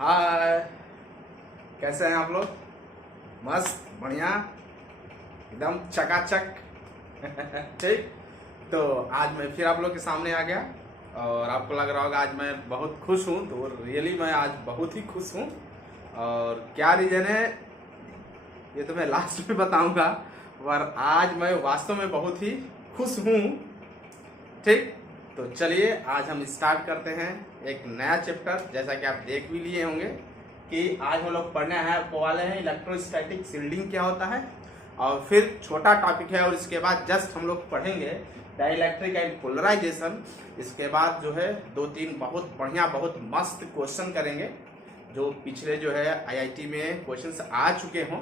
हाय, कैसे हैं आप लोग? मस्त, बढ़िया, एकदम चकाचक। ठीक। तो आज मैं फिर आप लोग के सामने आ गया और आपको लग रहा होगा आज मैं बहुत खुश हूँ। तो रियली मैं आज बहुत ही खुश हूँ। और क्या रीजन है ये तो मैं लास्ट में बताऊंगा, पर आज मैं वास्तव में बहुत ही खुश हूँ। ठीक। तो चलिए आज हम स्टार्ट करते हैं एक नया चैप्टर। जैसा कि आप देख भी लिए होंगे कि आज हम लोग पढ़ने हैं वाले हैं इलेक्ट्रोस्टैटिक शील्डिंग क्या होता है, और फिर छोटा टॉपिक है और इसके बाद जस्ट हम लोग पढ़ेंगे डाइलेक्ट्रिक एंड पोलराइजेशन। इसके बाद जो है दो तीन बहुत बढ़िया बहुत मस्त क्वेश्चन करेंगे जो पिछले जो है आईआईटी में क्वेश्चंस आ चुके हों।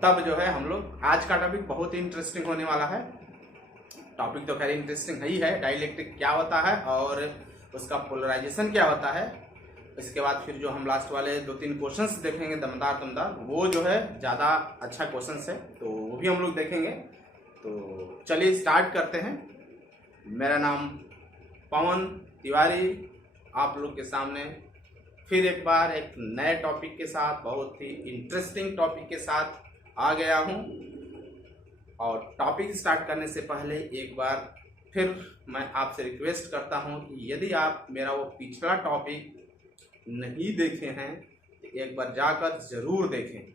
तब जो है हम लोग आज का टॉपिक बहुत ही इंटरेस्टिंग होने वाला है। टॉपिक तो खैर इंटरेस्टिंग ही है, डाइलेक्ट्रिक क्या होता है और उसका पोलराइजेशन क्या होता है। इसके बाद फिर जो हम लास्ट वाले दो तीन क्वेश्चंस देखेंगे दमदार, वो जो है ज़्यादा अच्छा क्वेश्चंस है, तो वो भी हम लोग देखेंगे। तो चलिए स्टार्ट करते हैं। मेरा नाम पवन तिवारी, आप लोग के सामने फिर एक बार एक नए टॉपिक के साथ, बहुत ही इंटरेस्टिंग टॉपिक के साथ आ गया हूँ। और टॉपिक स्टार्ट करने से पहले एक बार फिर मैं आपसे रिक्वेस्ट करता हूं कि यदि आप मेरा वो पिछला टॉपिक नहीं देखे हैं तो एक बार जाकर ज़रूर देखें,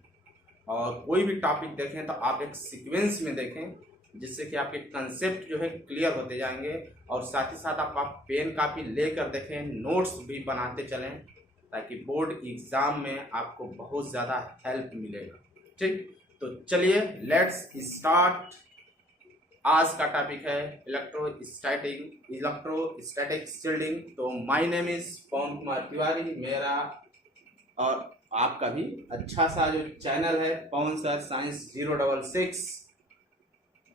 और कोई भी टॉपिक देखें तो आप एक सीक्वेंस में देखें, जिससे कि आपके कंसेप्ट जो है क्लियर होते जाएंगे। और साथ ही साथ आप पेन कापी लेकर देखें, नोट्स भी बनाते चलें, ताकि बोर्ड एग्ज़ाम में आपको बहुत ज़्यादा हेल्प मिलेगा। ठीक। तो चलिए लेट्स स्टार्ट। आज का टॉपिक है इलेक्ट्रोस्टैटिक शील्डिंग। तो माय नेम इज पवन कुमार तिवारी, मेरा और आपका भी अच्छा सा जो चैनल है पवन सर साइंस 066।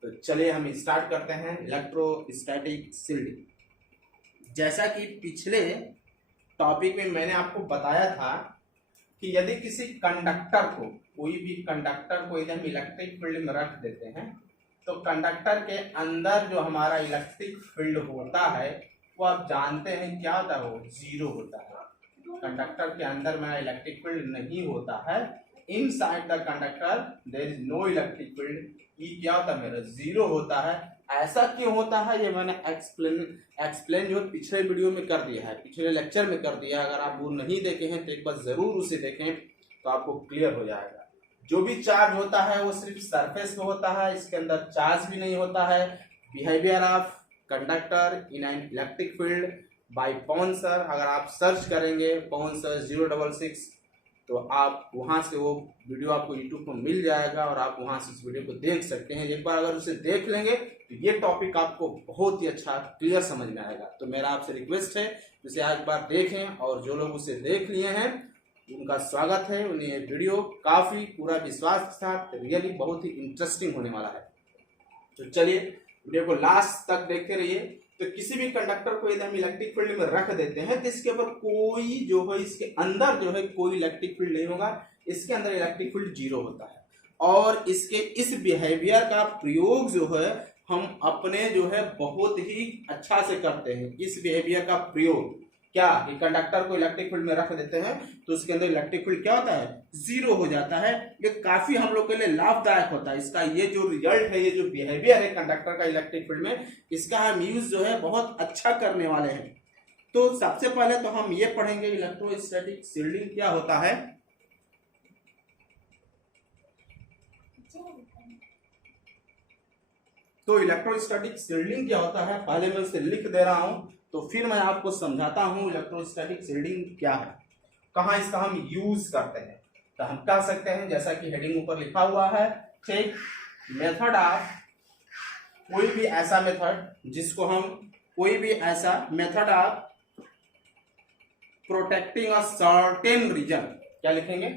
तो चलिए हम स्टार्ट करते हैं इलेक्ट्रोस्टैटिक शील्डिंग। जैसा कि पिछले टॉपिक में मैंने आपको बताया था कि यदि किसी कंडक्टर को, कोई भी कंडक्टर को यदि हम इलेक्ट्रिक फील्ड में रख देते हैं तो कंडक्टर के अंदर जो हमारा इलेक्ट्रिक फील्ड होता है वो आप जानते हैं क्या होता है, वो जीरो होता है। कंडक्टर के अंदर मेरा इलेक्ट्रिक फील्ड नहीं होता है। Inside the conductor there is no electric field. ये क्या होता है, मेरा जीरो होता है। ऐसा क्यों होता है ये मैंने एक्सप्लेन जो पिछले वीडियो में कर दिया है, पिछले लेक्चर में कर दिया है। अगर आप वो नहीं देखे हैं तो एक बार जरूर उसे देखें तो आपको क्लियर हो जाएगा। जो भी चार्ज होता है वो सिर्फ सरफेस पे होता है, इसके अंदर चार्ज भी नहीं होता है। Behaviour of conductor in an electric field by Pawan sir, अगर आप सर्च करेंगे पवन सर 066 तो आप वहां से वो वीडियो आपको यूट्यूब पर मिल जाएगा और आप वहां से उस वीडियो को देख सकते हैं। एक बार अगर उसे देख लेंगे तो ये टॉपिक आपको बहुत ही अच्छा क्लियर समझ में आएगा। तो मेरा आपसे रिक्वेस्ट है उसे एक बार देखें, और जो लोग उसे देख लिए हैं उनका स्वागत है। उन्हें ये वीडियो काफी पूरा विश्वास के साथ रियली बहुत ही इंटरेस्टिंग होने वाला है। तो चलिए वीडियो को लास्ट तक देखते रहिए। तो किसी भी कंडक्टर को यदि हम इलेक्ट्रिक फील्ड में रख देते हैं तो इसके ऊपर कोई जो है, इसके अंदर जो है कोई इलेक्ट्रिक फील्ड नहीं होगा। इसके अंदर इलेक्ट्रिक फील्ड जीरो होता है। और इसके इस बिहेवियर का प्रयोग जो है हम अपने जो है बहुत ही अच्छा से करते हैं। इस बिहेवियर का प्रयोग क्या कि कंडक्टर को इलेक्ट्रिक फील्ड में रख देते हैं तो उसके अंदर इलेक्ट्रिक फील्ड क्या होता है, जीरो हो जाता है। ये काफी हम लोग के लिए लाभदायक होता है। इसका ये जो रिजल्ट है, ये जो बिहेवियर है कंडक्टर का इलेक्ट्रिक फील्ड में, इसका हम यूज जो है बहुत अच्छा करने वाले हैं। तो सबसे पहले तो हम ये पढ़ेंगे इलेक्ट्रोस्टैटिक शील्डिंग क्या होता है। तो इलेक्ट्रोस्टैटिक शील्डिंग क्या होता है पहले मैं उसे लिख दे रहा हूं, तो फिर मैं आपको समझाता हूं इलेक्ट्रोस्टैटिक शील्डिंग क्या है, कहां इसका हम यूज करते हैं। तो हम कह सकते हैं जैसा कि हेडिंग ऊपर लिखा हुआ है, ठीक, मेथड ऑफ, कोई भी ऐसा मेथड जिसको हम, कोई भी ऐसा method of protecting a certain region, क्या लिखेंगे,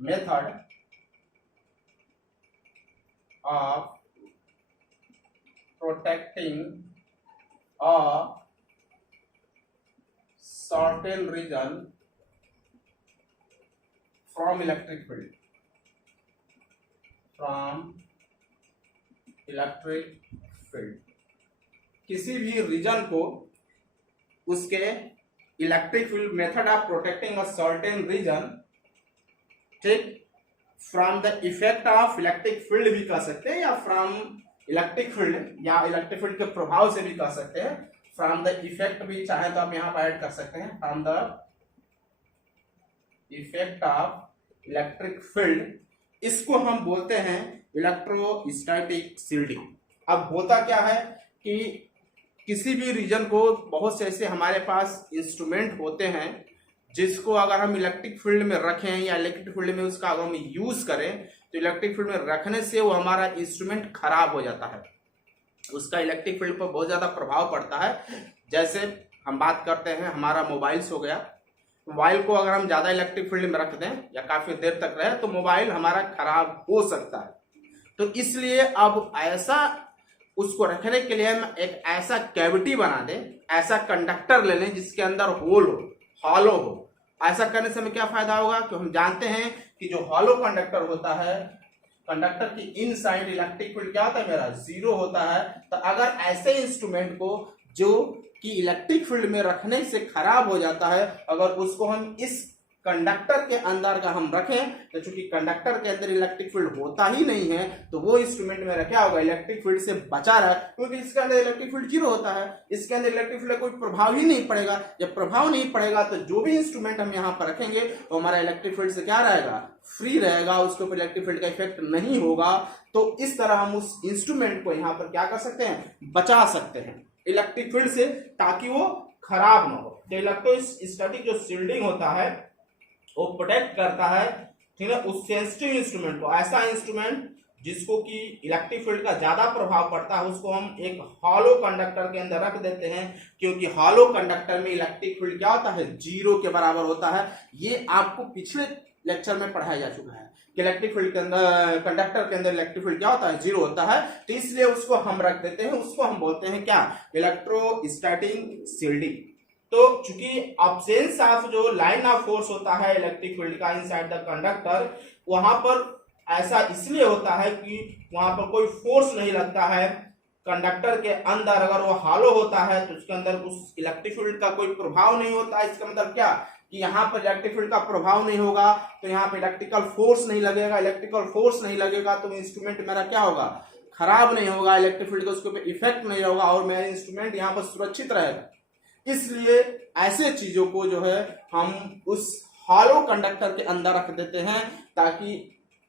method of protecting a certain region from electric field, किसी भी रीजन को उसके electric field method of protecting a certain region, ठीक, from the effect of electric field भी कह सकते हैं, या फ्रॉम इलेक्ट्रिक फील्ड, या इलेक्ट्रिक फील्ड के प्रभाव से भी कह सकते हैं, फ्रॉम द इफेक्ट भी चाहे तो आप यहां पर ऐड कर सकते हैं, from the effect of electric field, इसको हम बोलते हैं इलेक्ट्रोस्टैटिक शील्डिंग। अब होता क्या है कि किसी भी रीजन को, बहुत से ऐसे हमारे पास इंस्ट्रूमेंट होते हैं जिसको अगर हम इलेक्ट्रिक फील्ड में रखें या इलेक्ट्रिक फील्ड में उसका अगर हम यूज करें तो इलेक्ट्रिक फील्ड में रखने से वो हमारा इंस्ट्रूमेंट खराब हो जाता है, उसका इलेक्ट्रिक फील्ड पर बहुत ज्यादा प्रभाव पड़ता है। जैसे हम बात करते हैं हमारा मोबाइल्स हो गया, मोबाइल को अगर हम ज्यादा इलेक्ट्रिक फील्ड में रख दें या काफी देर तक रहे तो मोबाइल हमारा खराब हो सकता है। तो इसलिए अब ऐसा उसको रखने के लिए हम एक ऐसा कैविटी बना दें, ऐसा कंडक्टर ले लें जिसके अंदर होल हो, हॉलो हो। ऐसा करने से हमें क्या फायदा होगा कि हम जानते हैं कि जो हॉलो कंडक्टर होता है, कंडक्टर की इनसाइड इलेक्ट्रिक फील्ड क्या होता है मेरा, जीरो होता है। तो अगर ऐसे इंस्ट्रूमेंट को जो कि इलेक्ट्रिक फील्ड में रखने से खराब हो जाता है, अगर उसको हम इस कंडक्टर के अंदर का हम रखें तो चूंकि कंडक्टर के अंदर इलेक्ट्रिक फील्ड होता ही नहीं है तो वो इंस्ट्रूमेंट में रखा होगा इलेक्ट्रिक फील्ड से बचा रहा है, क्योंकि इसके अंदर इलेक्ट्रिक फील्ड जीरो होता है, इसके अंदर इलेक्ट्रिक फील्ड का कोई प्रभाव ही नहीं पड़ेगा। जब प्रभाव नहीं पड़ेगा तो जो भी इंस्ट्रूमेंट हम यहाँ पर रखेंगे तो हमारा इलेक्ट्रिक फील्ड से क्या रहेगा, फ्री रहेगा, उसके ऊपर इलेक्ट्रिक फील्ड का इफेक्ट नहीं होगा। तो इस तरह हम उस इंस्ट्रूमेंट को यहाँ पर क्या कर सकते हैं, बचा सकते हैं इलेक्ट्रिक फील्ड से, ताकि वो खराब ना हो। तो इलेक्ट्रोस्टैटिक जो शील्डिंग होता है वो प्रोटेक्ट करता है, ठीक है, उस सेंसिटिव इंस्ट्रूमेंट को। ऐसा इंस्ट्रूमेंट जिसको कि इलेक्ट्रिक फील्ड का ज्यादा प्रभाव पड़ता है उसको हम एक हॉलो कंडक्टर के अंदर रख देते हैं, क्योंकि हॉलो कंडक्टर में इलेक्ट्रिक फील्ड क्या होता है, जीरो के बराबर होता है। ये आपको पिछले लेक्चर में पढ़ाया जा चुका है कि इलेक्ट्रिक फील्ड के अंदर, कंडक्टर के अंदर इलेक्ट्रिक फील्ड क्या होता है, जीरो होता है। तो इसलिए उसको हम रख देते हैं, उसको हम बोलते हैं क्या, इलेक्ट्रोस्टैटिक शील्डिंग। तो चूंकि अब्सेंस ऑफ जो लाइन ऑफ फोर्स होता है इलेक्ट्रिक फील्ड का इनसाइड द कंडक्टर, वहां पर ऐसा इसलिए होता है कि वहां पर कोई फोर्स नहीं लगता है कंडक्टर के अंदर। अगर वो हॉलो होता है तो उसके अंदर उस इलेक्ट्रिक फील्ड का कोई प्रभाव नहीं होता है। इसका मतलब क्या कि यहाँ पर इलेक्ट्रिक फील्ड का प्रभाव नहीं होगा तो यहाँ पे इलेक्ट्रिकल फोर्स नहीं लगेगा, इलेक्ट्रिकल फोर्स नहीं लगेगा तो इंस्ट्रूमेंट मेरा क्या होगा, खराब नहीं होगा, इलेक्ट्रिक फील्ड का उसके ऊपर इफेक्ट नहीं होगा और मेरा इंस्ट्रूमेंट यहाँ पर सुरक्षित रहेगा। इसलिए ऐसे चीजों को जो है हम उस हॉलो कंडक्टर के अंदर रख देते हैं ताकि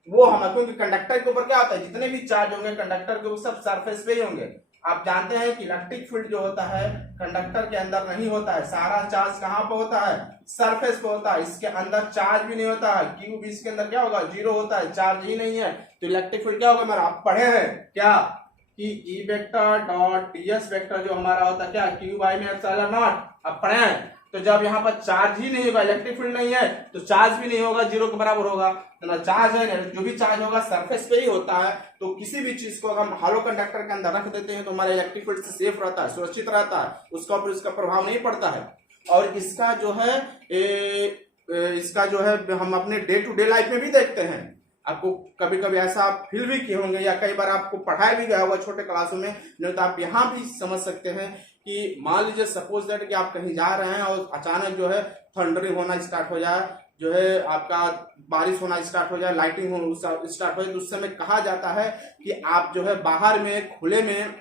वो हम, क्योंकि कंडक्टर के ऊपर क्या होता है, जितने भी चार्ज होंगे कंडक्टर के ऊपर सब सरफेस पे ही होंगे। आप जानते हैं कि इलेक्ट्रिक फील्ड जो होता है कंडक्टर के अंदर नहीं होता है, सारा चार्ज कहां पे होता है, सरफेस पे होता है। इसके अंदर चार्ज भी नहीं होता है, क्यू भी इसके अंदर क्या होगा, जीरो होता है, चार्ज ही नहीं है। तो इलेक्ट्रिक फील्ड क्या होगा मेरा, आप पढ़े हैं क्या कि E vector dot ds vector जो हमारा होता है क्या, क्यू बाई में एप्सिलॉन नॉट। अब पढ़े हैं तो जब यहाँ पर चार्ज ही नहीं होगा, इलेक्ट्रिक फील्ड नहीं है तो चार्ज भी नहीं होगा, जीरो के बराबर होगा। तो ना चार्ज है, जो भी चार्ज होगा सरफेस पे ही होता है। तो किसी भी चीज को अगर हम हॉलो कंडक्टर के अंदर रख देते हैं तो हमारा इलेक्ट्रिक फील्ड से सेफ रहता है, सुरक्षित रहता है, उसका ऊपर उसका प्रभाव नहीं पड़ता है। और इसका जो है इसका जो है हम अपने डे टू डे लाइफ में भी देखते हैं। आपको कभी कभी ऐसा आप फील भी किए होंगे या कई बार आपको पढ़ाया भी गया होगा छोटे क्लासों में, नहीं तो आप यहाँ भी समझ सकते हैं कि मान लीजिए सपोज दैट कि आप कहीं जा रहे हैं और अचानक जो है थंडरिंग होना स्टार्ट हो जाए, जो है आपका बारिश होना स्टार्ट हो जाए, लाइटिंग होना स्टार्ट हो जाए, तो उस समय कहा जाता है कि आप जो है बाहर में खुले में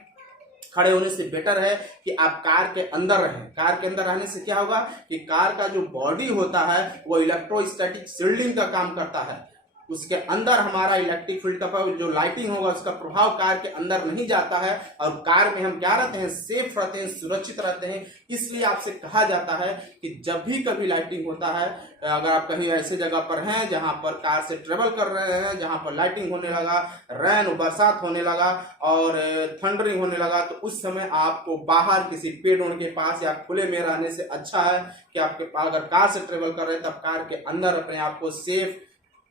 खड़े होने से बेटर है कि आप कार के अंदर रहें। कार के अंदर रहने से क्या होगा कि कार का जो बॉडी होता है वो इलेक्ट्रोस्टैटिक शील्डिंग का काम करता है। उसके अंदर हमारा इलेक्ट्रिक फील्ड का जो लाइटिंग होगा उसका प्रभाव कार के अंदर नहीं जाता है और कार में हम क्या रहते हैं, सेफ रहते हैं, सुरक्षित रहते हैं। इसलिए आपसे कहा जाता है कि जब भी कभी लाइटिंग होता है, अगर आप कहीं ऐसे जगह पर हैं जहां पर कार से ट्रेवल कर रहे हैं, जहां पर लाइटिंग होने लगा, रेन बरसात होने लगा और थंडरिंग होने लगा, तो उस समय आपको बाहर किसी पेड़ के पास या खुले में रहने से अच्छा है कि आपके पास, अगर कार से ट्रेवल कर रहे हैं तब कार के अंदर अपने आप को सेफ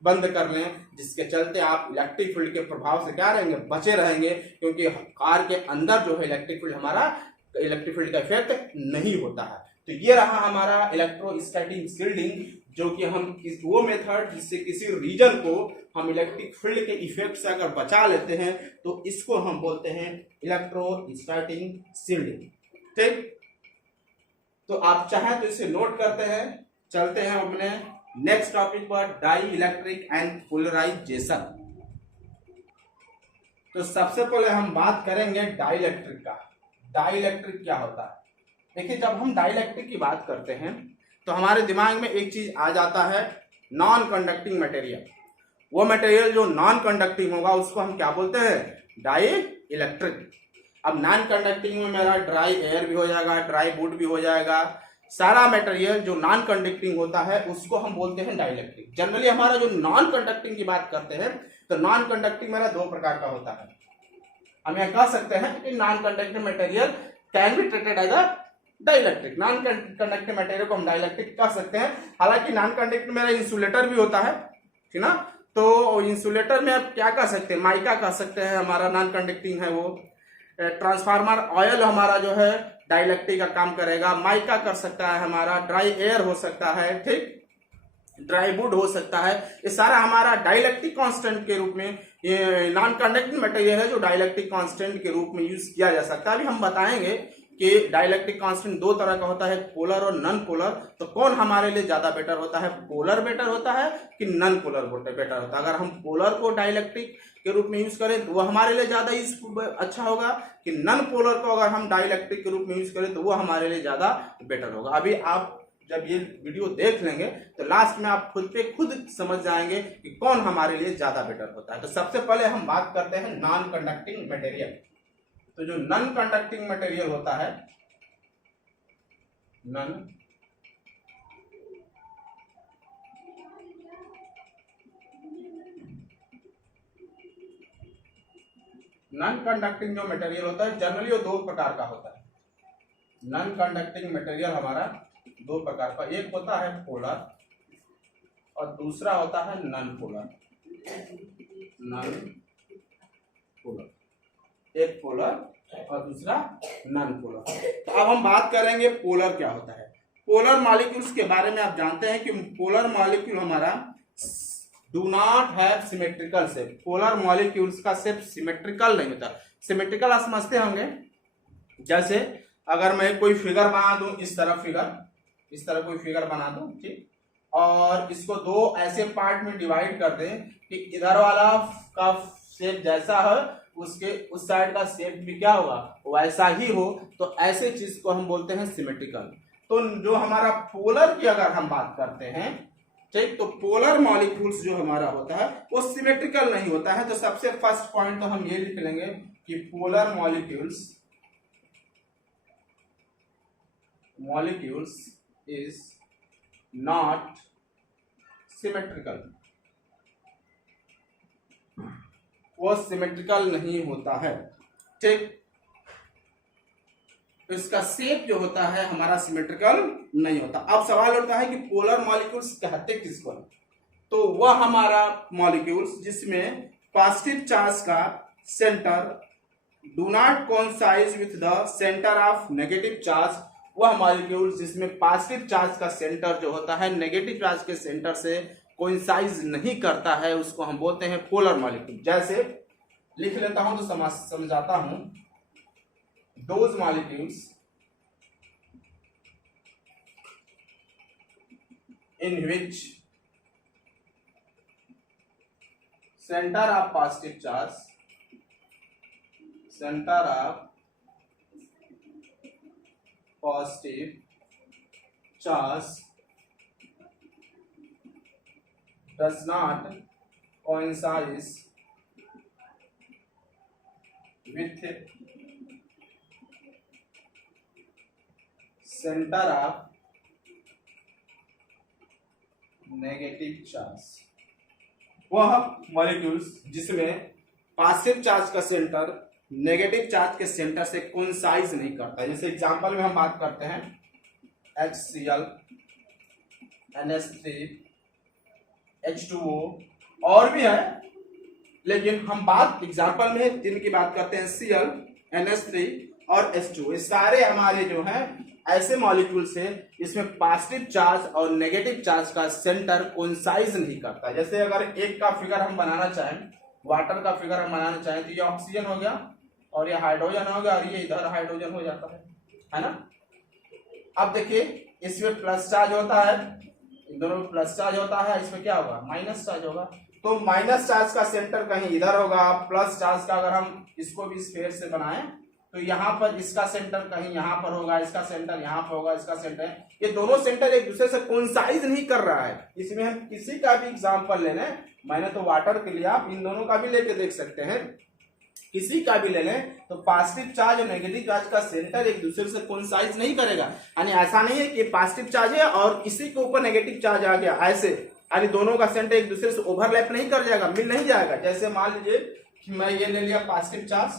बंद कर लें, जिसके चलते आप इलेक्ट्रिक फील्ड के प्रभाव से क्या रहेंगे, बचे रहेंगे। क्योंकि कार के अंदर जो है इलेक्ट्रिक फील्ड, हमारा इलेक्ट्रिक फील्ड का इफेक्ट नहीं होता है। तो ये रहा हमारा इलेक्ट्रोस्टैटिक शील्डिंग, जो कि हम वो मेथड जिससे किसी रीजन को हम इलेक्ट्रिक फील्ड के इफेक्ट से अगर बचा लेते हैं तो इसको हम बोलते हैं इलेक्ट्रोस्टैटिक शील्डिंग। ठीक, तो आप चाहें तो इसे नोट करते हैं। चलते हैं अपने नेक्स्ट टॉपिक पर, डाई इलेक्ट्रिक एंड पोलराइजेशन। तो सबसे पहले हम बात करेंगे डाई इलेक्ट्रिक का। डाई इलेक्ट्रिक क्या होता है? देखिए, जब हम डाई इलेक्ट्रिक की बात करते हैं तो हमारे दिमाग में एक चीज आ जाता है, नॉन कंडक्टिंग मटेरियल। वो मटेरियल जो नॉन कंडक्टिंग होगा उसको हम क्या बोलते हैं? Dielectric. अब नॉन कंडक्टिंग में मेरा ड्राई एयर भी हो जाएगा, ड्राई वुड भी हो जाएगा, सारा मटेरियल जो नॉन कंडक्टिंग होता है उसको हम बोलते हैं डाई इलेक्ट्रिक। जनरली हमारा जो नॉन कंडक्टिंग की बात करते हैं तो नॉन कंडक्टिंग मेरा दो प्रकार का होता है। हम यह कह सकते हैं कि non conducting material can be treated as a dielectric. Non conducting material को हम डाइलेक्ट्रिक कह सकते हैं। हालांकि नॉन कंडक्टिंग मेरा इंसुलेटर भी होता है, ठीक ना। तो इंसुलेटर में आप क्या कह सकते हैं? माइका कह सकते हैं, हमारा नॉन कंडक्टिंग है वो। ट्रांसफार्मर ऑयल हमारा जो है डाइलेक्ट्रिक का काम करेगा। माइका कर सकता है हमारा, ड्राई एयर हो सकता है, ठीक, ड्राई वुड हो सकता है। ये सारा हमारा डाइलेक्ट्रिक कांस्टेंट के रूप में, ये नॉन कंडक्टिंग मटेरियल है जो डाइलेक्ट्रिक कांस्टेंट के रूप में यूज किया जा सकता है। अभी हम बताएंगे कि डाइलेक्ट्रिक कांस्टेंट दो तरह का होता है, पोलर और नॉन पोलर। तो कौन हमारे लिए ज्यादा बेटर होता है? पोलर बेटर होता है कि नॉन पोलर बेटर होता है? अगर हम पोलर को डाइलेक्ट्रिक के रूप में यूज करें तो वो हमारे लिए ज्यादा अच्छा होगा, कि नॉन पोलर को अगर हम डाइलेक्ट्रिक के रूप में यूज करें तो वो हमारे लिए ज्यादा बेटर होगा। अभी आप जब ये वीडियो देख लेंगे तो लास्ट में आप खुद समझ जाएंगे कि कौन हमारे लिए ज्यादा बेटर होता है। तो सबसे पहले हम बात करते हैं नॉन कंडक्टिंग मटेरियल। तो जो नॉन कंडक्टिंग मटेरियल होता है, नॉन कंडक्टिंग जो मटेरियल होता है जनरली वो दो प्रकार का होता है। नॉन कंडक्टिंग मटेरियल हमारा दो प्रकार का, एक होता है पोलर और दूसरा होता है नॉन पोलर। एक पोलर और दूसरा नॉन पोलर। तो अब हम बात करेंगे पोलर क्या होता है। पोलर मॉलिक्यूल्स के बारे में आप जानते हैं कि पोलर मॉलिक्यूल हमारा do not have symmetrical shape. Polar molecules का शेप सिमेट्रिकल नहीं होता। सिमेट्रिकल आप समझते होंगे, जैसे अगर मैं कोई फिगर बना दूं, इस तरह कोई फिगर बना दूं, ठीक, और इसको दो ऐसे पार्ट में डिवाइड कर दें कि इधर वाला का शेप जैसा है उसके उस साइड का शेप भी क्या होगा? वैसा ही हो। तो ऐसे चीज को हम बोलते हैं सिमेट्रिकल। तो जो हमारा पोलर की अगर हम बात करते हैं, ठीक, तो पोलर मॉलिक्यूल्स जो हमारा होता है वो सिमेट्रिकल नहीं होता है। तो सबसे फर्स्ट पॉइंट तो हम ये लिख लेंगे कि polar molecules is not symmetrical. वो सिमेट्रिकल नहीं होता है, ठीक। इसका शेप जो होता है हमारा सिमेट्रिकल नहीं होता। अब सवाल उठता है कि पोलर मॉलिक्यूल्स कहते किसको? तो वह हमारा मॉलिक्यूल्स जिसमें पॉजिटिव चार्ज का centre do not coincide with the centre of negative charge, वह मॉलिक्यूल्स जिसमें पॉजिटिव चार्ज का सेंटर जो होता है नेगेटिव चार्ज के सेंटर से कोइंसाइड नहीं करता है, उसको हम बोलते हैं पोलर मॉलिक्यूल। जैसे लिख लेता हूं तो समझाता हूं। Those molecules in which center of positive charge does not coincide with centre of negative charge, वह मॉलिक्यूल्स जिसमें पॉजिटिव चार्ज का सेंटर नेगेटिव चार्ज के सेंटर से कोइंसाइड नहीं करता। जैसे एग्जांपल में हम बात करते हैं HCl, NH3, H2O और भी है, लेकिन हम बात एग्जांपल में जिनकी बात करते हैं Cl, NH3 और H2O। ये सारे हमारे जो हैं ऐसे मॉलिक्यूल्स हैं जिसमें पॉजिटिव चार्ज और नेगेटिव चार्ज का सेंटर कोइंसाइड नहीं करता। जैसे अगर एक का फिगर हम बनाना चाहें, वाटर का फिगर हम बनाना चाहें, तो ये ऑक्सीजन हो गया और ये हाइड्रोजन हो गया और ये इधर हाइड्रोजन हो जाता है ना। अब देखिए इसमें प्लस चार्ज होता है, इन दोनों में प्लस चार्ज होता है, इसमें क्या होगा माइनस चार्ज होगा। तो माइनस चार्ज का सेंटर कहीं इधर होगा, प्लस चार्ज का अगर हम इसको भी स्फीयर से बनाएं तो यहाँ पर इसका सेंटर कहीं यहाँ पर होगा, इसका सेंटर यहाँ पर होगा, इसका सेंटर, ये दोनों सेंटर एक दूसरे से कोइंसाइड नहीं कर रहा है। इसमें हम किसी का भी एग्जांपल ले लें, मैंने तो वाटर के लिए, आप इन दोनों का भी लेके देख सकते हैं, किसी का भी ले लें तो पॉजिटिव चार्ज और नेगेटिव चार्ज का सेंटर एक दूसरे से कोइंसाइड नहीं करेगा। यानी ऐसा नहीं है कि पॉजिटिव चार्ज है और इसी के ऊपर नेगेटिव चार्ज आ गया, ऐसे यानी दोनों का सेंटर एक दूसरे से ओवरलैप नहीं कर जाएगा, मिल नहीं जाएगा। जैसे मान लीजिए कि मैं ये ले लिया पॉजिटिव चार्ज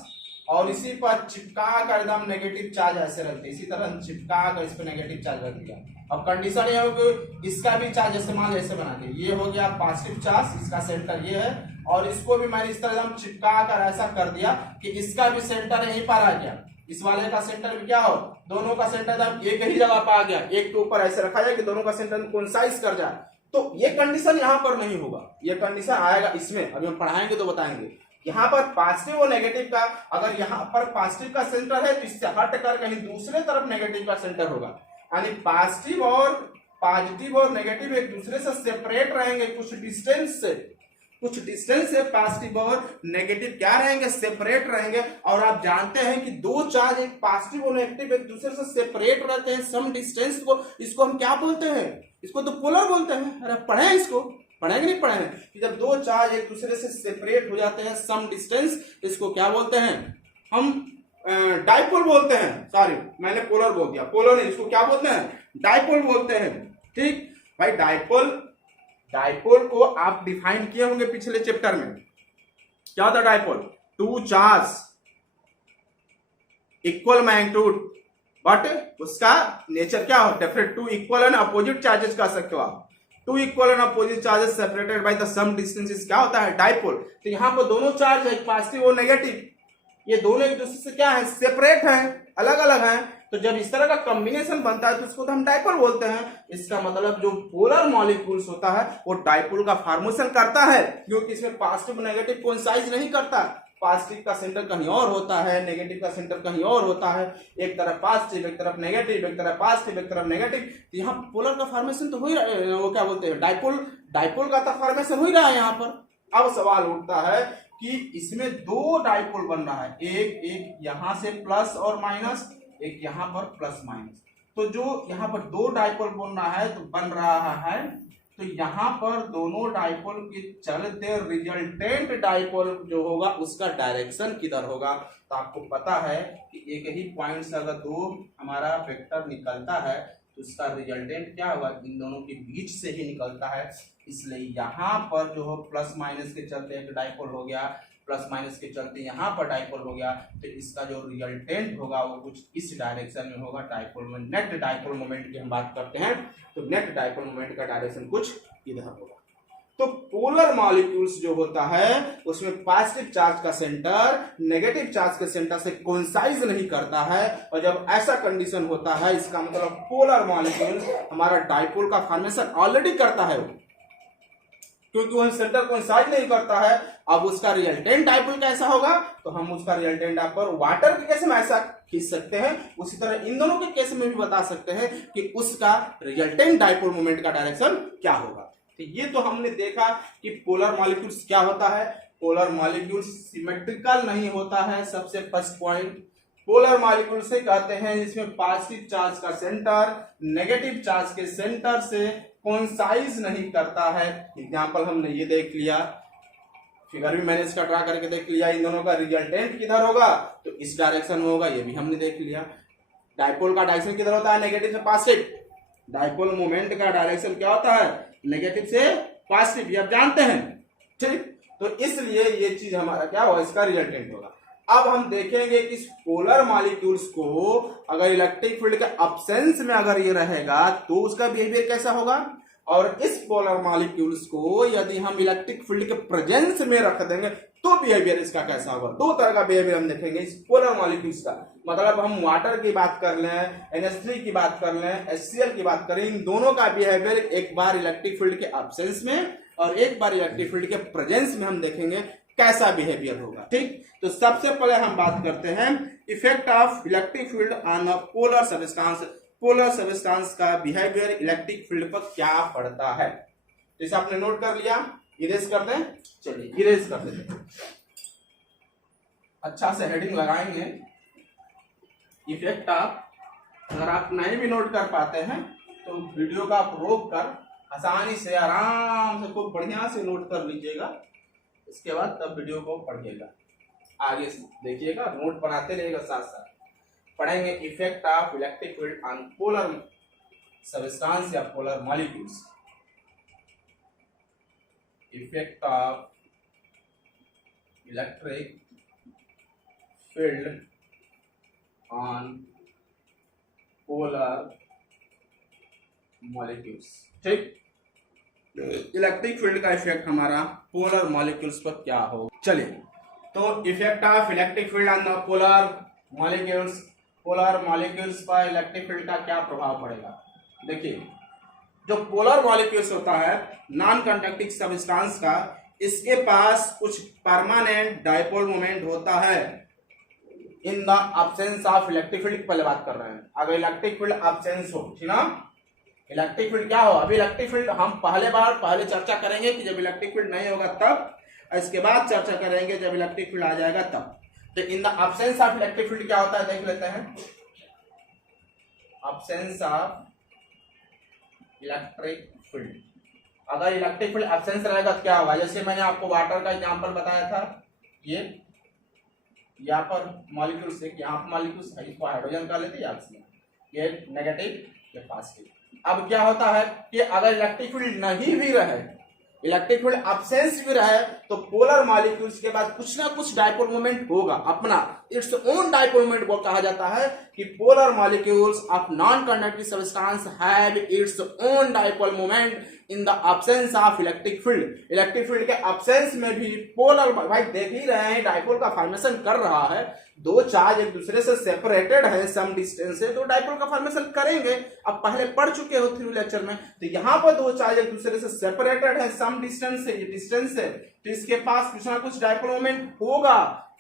और इसी पर चिपका कर एकदम नेगेटिव चार्ज ऐसे रख दिया, इसी तरह चिपका कर इस पर नेगेटिव चार्ज रख दिया। अब कंडीशन ये हो कि इसका भी चार्ज जैसे मान ऐसे बना दिया, ये हो गया पॉजिटिव चार्ज, इसका सेंटर ये है, और इसको भी मैंने इस तरह एकदम चिपका कर ऐसा कर दिया कि इसका भी सेंटर यहीं पर आ गया, इस वाले का सेंटर भी क्या हो, दोनों का सेंटर एकदम एक ही जगह पर आ गया, एक के ऊपर ऐसे रखा जाए कि दोनों का सेंटर कोइंसाइड कर जाए। तो ये कंडीशन यहाँ पर नहीं होगा, ये कंडीशन आएगा इसमें, अभी हम पढ़ाएंगे तो बताएंगे। यहाँ पर पॉजिटिव और नेगेटिव का, अगर यहाँ पर पॉजिटिव का सेंटर है तो इससे हट कर कहीं दूसरे तरफ नेगेटिव का सेंटर होगा, यानी पॉजिटिव और नेगेटिव एक दूसरे से सेपरेट रहेंगे कुछ डिस्टेंस से, पॉजिटिव और नेगेटिव क्या रहेंगे, सेपरेट रहेंगे। और आप जानते हैं कि दो चार्ज एक पॉजिटिव और नेगेटिव एक दूसरे से सेपरेट रहते हैं सम डिस्टेंस को, इसको हम क्या बोलते हैं, इसको तो पोलर बोलते हैं। अरे पढ़े इसको, पढ़ेंगे नहीं पढ़ेंगे कि जब दो चार्ज एक दूसरे से सेपरेट हो जाते हैं सम डिस्टेंस, इसको क्या बोलते हैं हम, डाइपोल बोलते हैं। सॉरी मैंने पोलर बोल दिया, पोलर नहीं, इसको क्या बोलते हैं, डाइपोल बोलते हैं। ठीक भाई, डाइपोल को आप डिफाइन किए होंगे पिछले चैप्टर में, क्या होता है dipole, two charge equal magnitude but उसका नेचर क्या हो different, two equal and opposite charges कह सकते हो आप, two equal and opposite charges separated by the some distances क्या होता है डाइपोल। तो यहाँ पर दोनों चार्ज है पॉजिटिव और नेगेटिव, ये दोनों एक दूसरे से क्या है, सेपरेट है, अलग अलग है। तो जब इस तरह का कॉम्बिनेशन बनता है तो उसको तो हम डाइपोल बोलते हैं। इसका मतलब जो पोलर मॉलिक्यूल्स होता है वो डाइपोल का फॉर्मेशन करता है, क्योंकि इसमें पॉजिटिव नेगेटिव कोइंसाइड नहीं करता, पॉजिटिव का सेंटर कहीं और होता है, नेगेटिव का सेंटर कहीं और होता है, एक तरफ पॉजिटिव एक तरफ नेगेटिव, एक तरफ पॉजिटिव एक तरफ नेगेटिव। तो यहाँ पोलर का फॉर्मेशन तो हो ही रहा है, वो क्या बोलते हैं डाइपोल का तो फॉर्मेशन हो ही रहा है यहाँ पर। अब सवाल उठता है कि इसमें दो डाइपोल बन रहा है, एक यहाँ से प्लस और माइनस, एक यहाँ पर प्लस माइनस। तो जो यहाँ पर दो डाइपोल बन रहा है तो यहाँ पर दोनों डाइपोल के चलते रिजल्टेंट डाइपोल जो होगा उसका डायरेक्शन किधर होगा। तो आपको पता है कि एक ही पॉइंट से अगर दो हमारा वेक्टर निकलता है तो उसका रिजल्टेंट क्या होगा, इन दोनों के बीच से ही निकलता है। इसलिए यहाँ पर जो हो प्लस माइनस के चलते एक डाइपोल हो गया, प्लस माइनस के चलते यहाँ पर डाइपोल हो गया, तो इसका जो रिजल्टेंट होगा वो कुछ इस डायरेक्शन में होगा डाइपोल में। नेट डाइपोल मोमेंट की हम बात करते हैं तो नेट डाइपोल मोमेंट का डायरेक्शन कुछ इधर होगा। तो पोलर मॉलिक्यूल्स जो होता है उसमें पॉजिटिव चार्ज का सेंटर नेगेटिव चार्ज के सेंटर से कोइंसाइड नहीं करता है, और जब ऐसा कंडीशन होता है इसका मतलब पोलर मॉलिक्यूल्स हमारा डाइपोल का फॉर्मेशन ऑलरेडी करता है, क्योंकि वह सेंटर कोइंसाइड नहीं करता है। अब उसका रिजल्टेंट डाइपोल कैसा होगा, तो हम उसका रिजल्टेंट डाइपोल वाटर के केस में ऐसा खींच सकते हैं, उसी तरह इन दोनों के केस में भी बता सकते हैं कि उसका रिजल्टेंट डाइपोल मोमेंट का डायरेक्शन क्या होगा। तो ये तो हमने देखा कि पोलर मॉलिक्यूल्स क्या होता है, पोलर मॉलिक्यूल्स सिमेट्रिकल नहीं होता है। सबसे फर्स्ट पॉइंट, पोलर मॉलिक्यूल से कहते हैं जिसमें पॉजिटिव चार्ज का सेंटर नेगेटिव चार्ज के सेंटर से कोइंसाइड नहीं करता है। एग्जांपल हमने ये देख लिया, फिगर भी मैंने इसका ड्रा करके देख लिया, इन दोनों का रिजल्टेंट किधर होगा तो इस डायरेक्शन में होगा, ये भी हमने देख लिया। डाइपोल का डायरेक्शन किधर होता है, नेगेटिव से पॉजिटिव, डाइपोल मोमेंट का डायरेक्शन क्या होता है, नेगेटिव से पॉजिटिव, ये आप जानते हैं। ठीक, तो इसलिए ये चीज हमारा क्या होगा, इसका रिजल्टेंट होगा। अब हम देखेंगे कि इस पोलर मॉलिक्यूल्स को अगर इलेक्ट्रिक फील्ड के अब्सेंस में अगर ये रहेगा तो उसका बिहेवियर कैसा होगा, और इस पोलर मॉलिक्यूल्स को यदि हम इलेक्ट्रिक फील्ड के प्रेजेंस में रख देंगे तो बिहेवियर इसका कैसा होगा। दो तरह का बिहेवियर हम देखेंगे इस पोलर मॉलिक्यूल्स का। मतलब हम वाटर की बात कर लें, NH3 की बात कर लें, HCl की बात करें, इन दोनों का बिहेवियर एक बार इलेक्ट्रिक फील्ड के अब्सेंस में और एक बार इलेक्ट्रिक फील्ड के प्रेजेंस में हम देखेंगे कैसा बिहेवियर होगा। ठीक, तो सबसे पहले हम बात करते हैं effect of electric field on a polar substance. Polar substance का बिहेवियर इलेक्ट्रिक फील्ड पर क्या पड़ता है। तो इसे आपने नोट कर लिया, इरेज कर दें, चलिए इरेज कर देते हैं। अच्छा से हेडिंग लगाएंगे इफेक्ट ऑफ। अगर आप नहीं भी नोट कर पाते हैं तो वीडियो का आप रोक कर आसानी से आराम से खूब बढ़िया से नोट कर लीजिएगा, इसके बाद तब वीडियो को पढ़िएगा, आगे से देखिएगा, नोट बनाते रहिएगा, साथ साथ पढ़ेंगे effect of electric field on polar substance या polar molecules. Effect of electric field on polar molecules. ठीक, इलेक्ट्रिक फील्ड का इफेक्ट हमारा पोलर मॉलिक्यूल्स पर क्या हो। चलिए, तो effect of electric field on the polar molecules पर इलेक्ट्रिक फील्ड का क्या प्रभाव पड़ेगा। देखिए, जो पोलर मॉलिक्यूल्स होता है नॉन कंडक्टिंग सब्सटेंस का, इसके पास कुछ परमानेंट डाइपोल मोमेंट होता है इन the absence of electric field. पहले बात कर रहे हैं, अगर इलेक्ट्रिक फील्ड एब्सेंस हो, ठीक ना, इलेक्ट्रिक फील्ड क्या हो। अभी इलेक्ट्रिक फील्ड हम पहले चर्चा करेंगे कि जब इलेक्ट्रिक फील्ड नहीं होगा तब, इसके बाद चर्चा करेंगे जब इलेक्ट्रिक फील्ड आ जाएगा तब। तो इन the absence of electric field क्या होता है देख लेते हैं। एब्सेंस ऑफ इलेक्ट्रिक फील्ड, अगर इलेक्ट्रिक फील्ड एब्सेंस रहेगा तो क्या होगा। जैसे मैंने आपको वाटर का एग्जांपल बताया था, ये यहाँ पर मॉलिक्यूल्स, यहाँ पर मॉलिक्यूल्स है, इसको हाइड्रोजन का लेते हैं, ये नेगेटिव या पॉजिटिव। अब क्या होता है कि अगर इलेक्ट्रिक फील्ड नहीं भी रहे, इलेक्ट्रिक फील्ड एब्सेंस भी रहे, तो पोलर मॉलिक्यूल्स के बाद कुछ ना कुछ डाइपोल मोमेंट होगा अपना, इट्स ओन डाइपोल मोमेंट को कहा जाता है कि polar molecules of non conducting substance have its own dipole moment in the absence of electric field. Electric field के एब्सेंस में भी पोलर, भाई देख ही रहे हैं डाइपोल का फॉर्मेशन कर रहा है, दो चार्ज एक दूसरे से सेपरेटेड है सम डिस्टेंस से, तो डाइपोल का फॉर्मेशन करेंगे। अब पहले पढ़ चुके हो थ्रू लेक्चर में, तो यहाँ पर दो चार्ज एक दूसरे से सेपरेटेड है सम डिस्टेंस से, ये डिस्टेंस है, तो इसके पास कुछ ना कुछ डाइपोल मोमेंट होगा,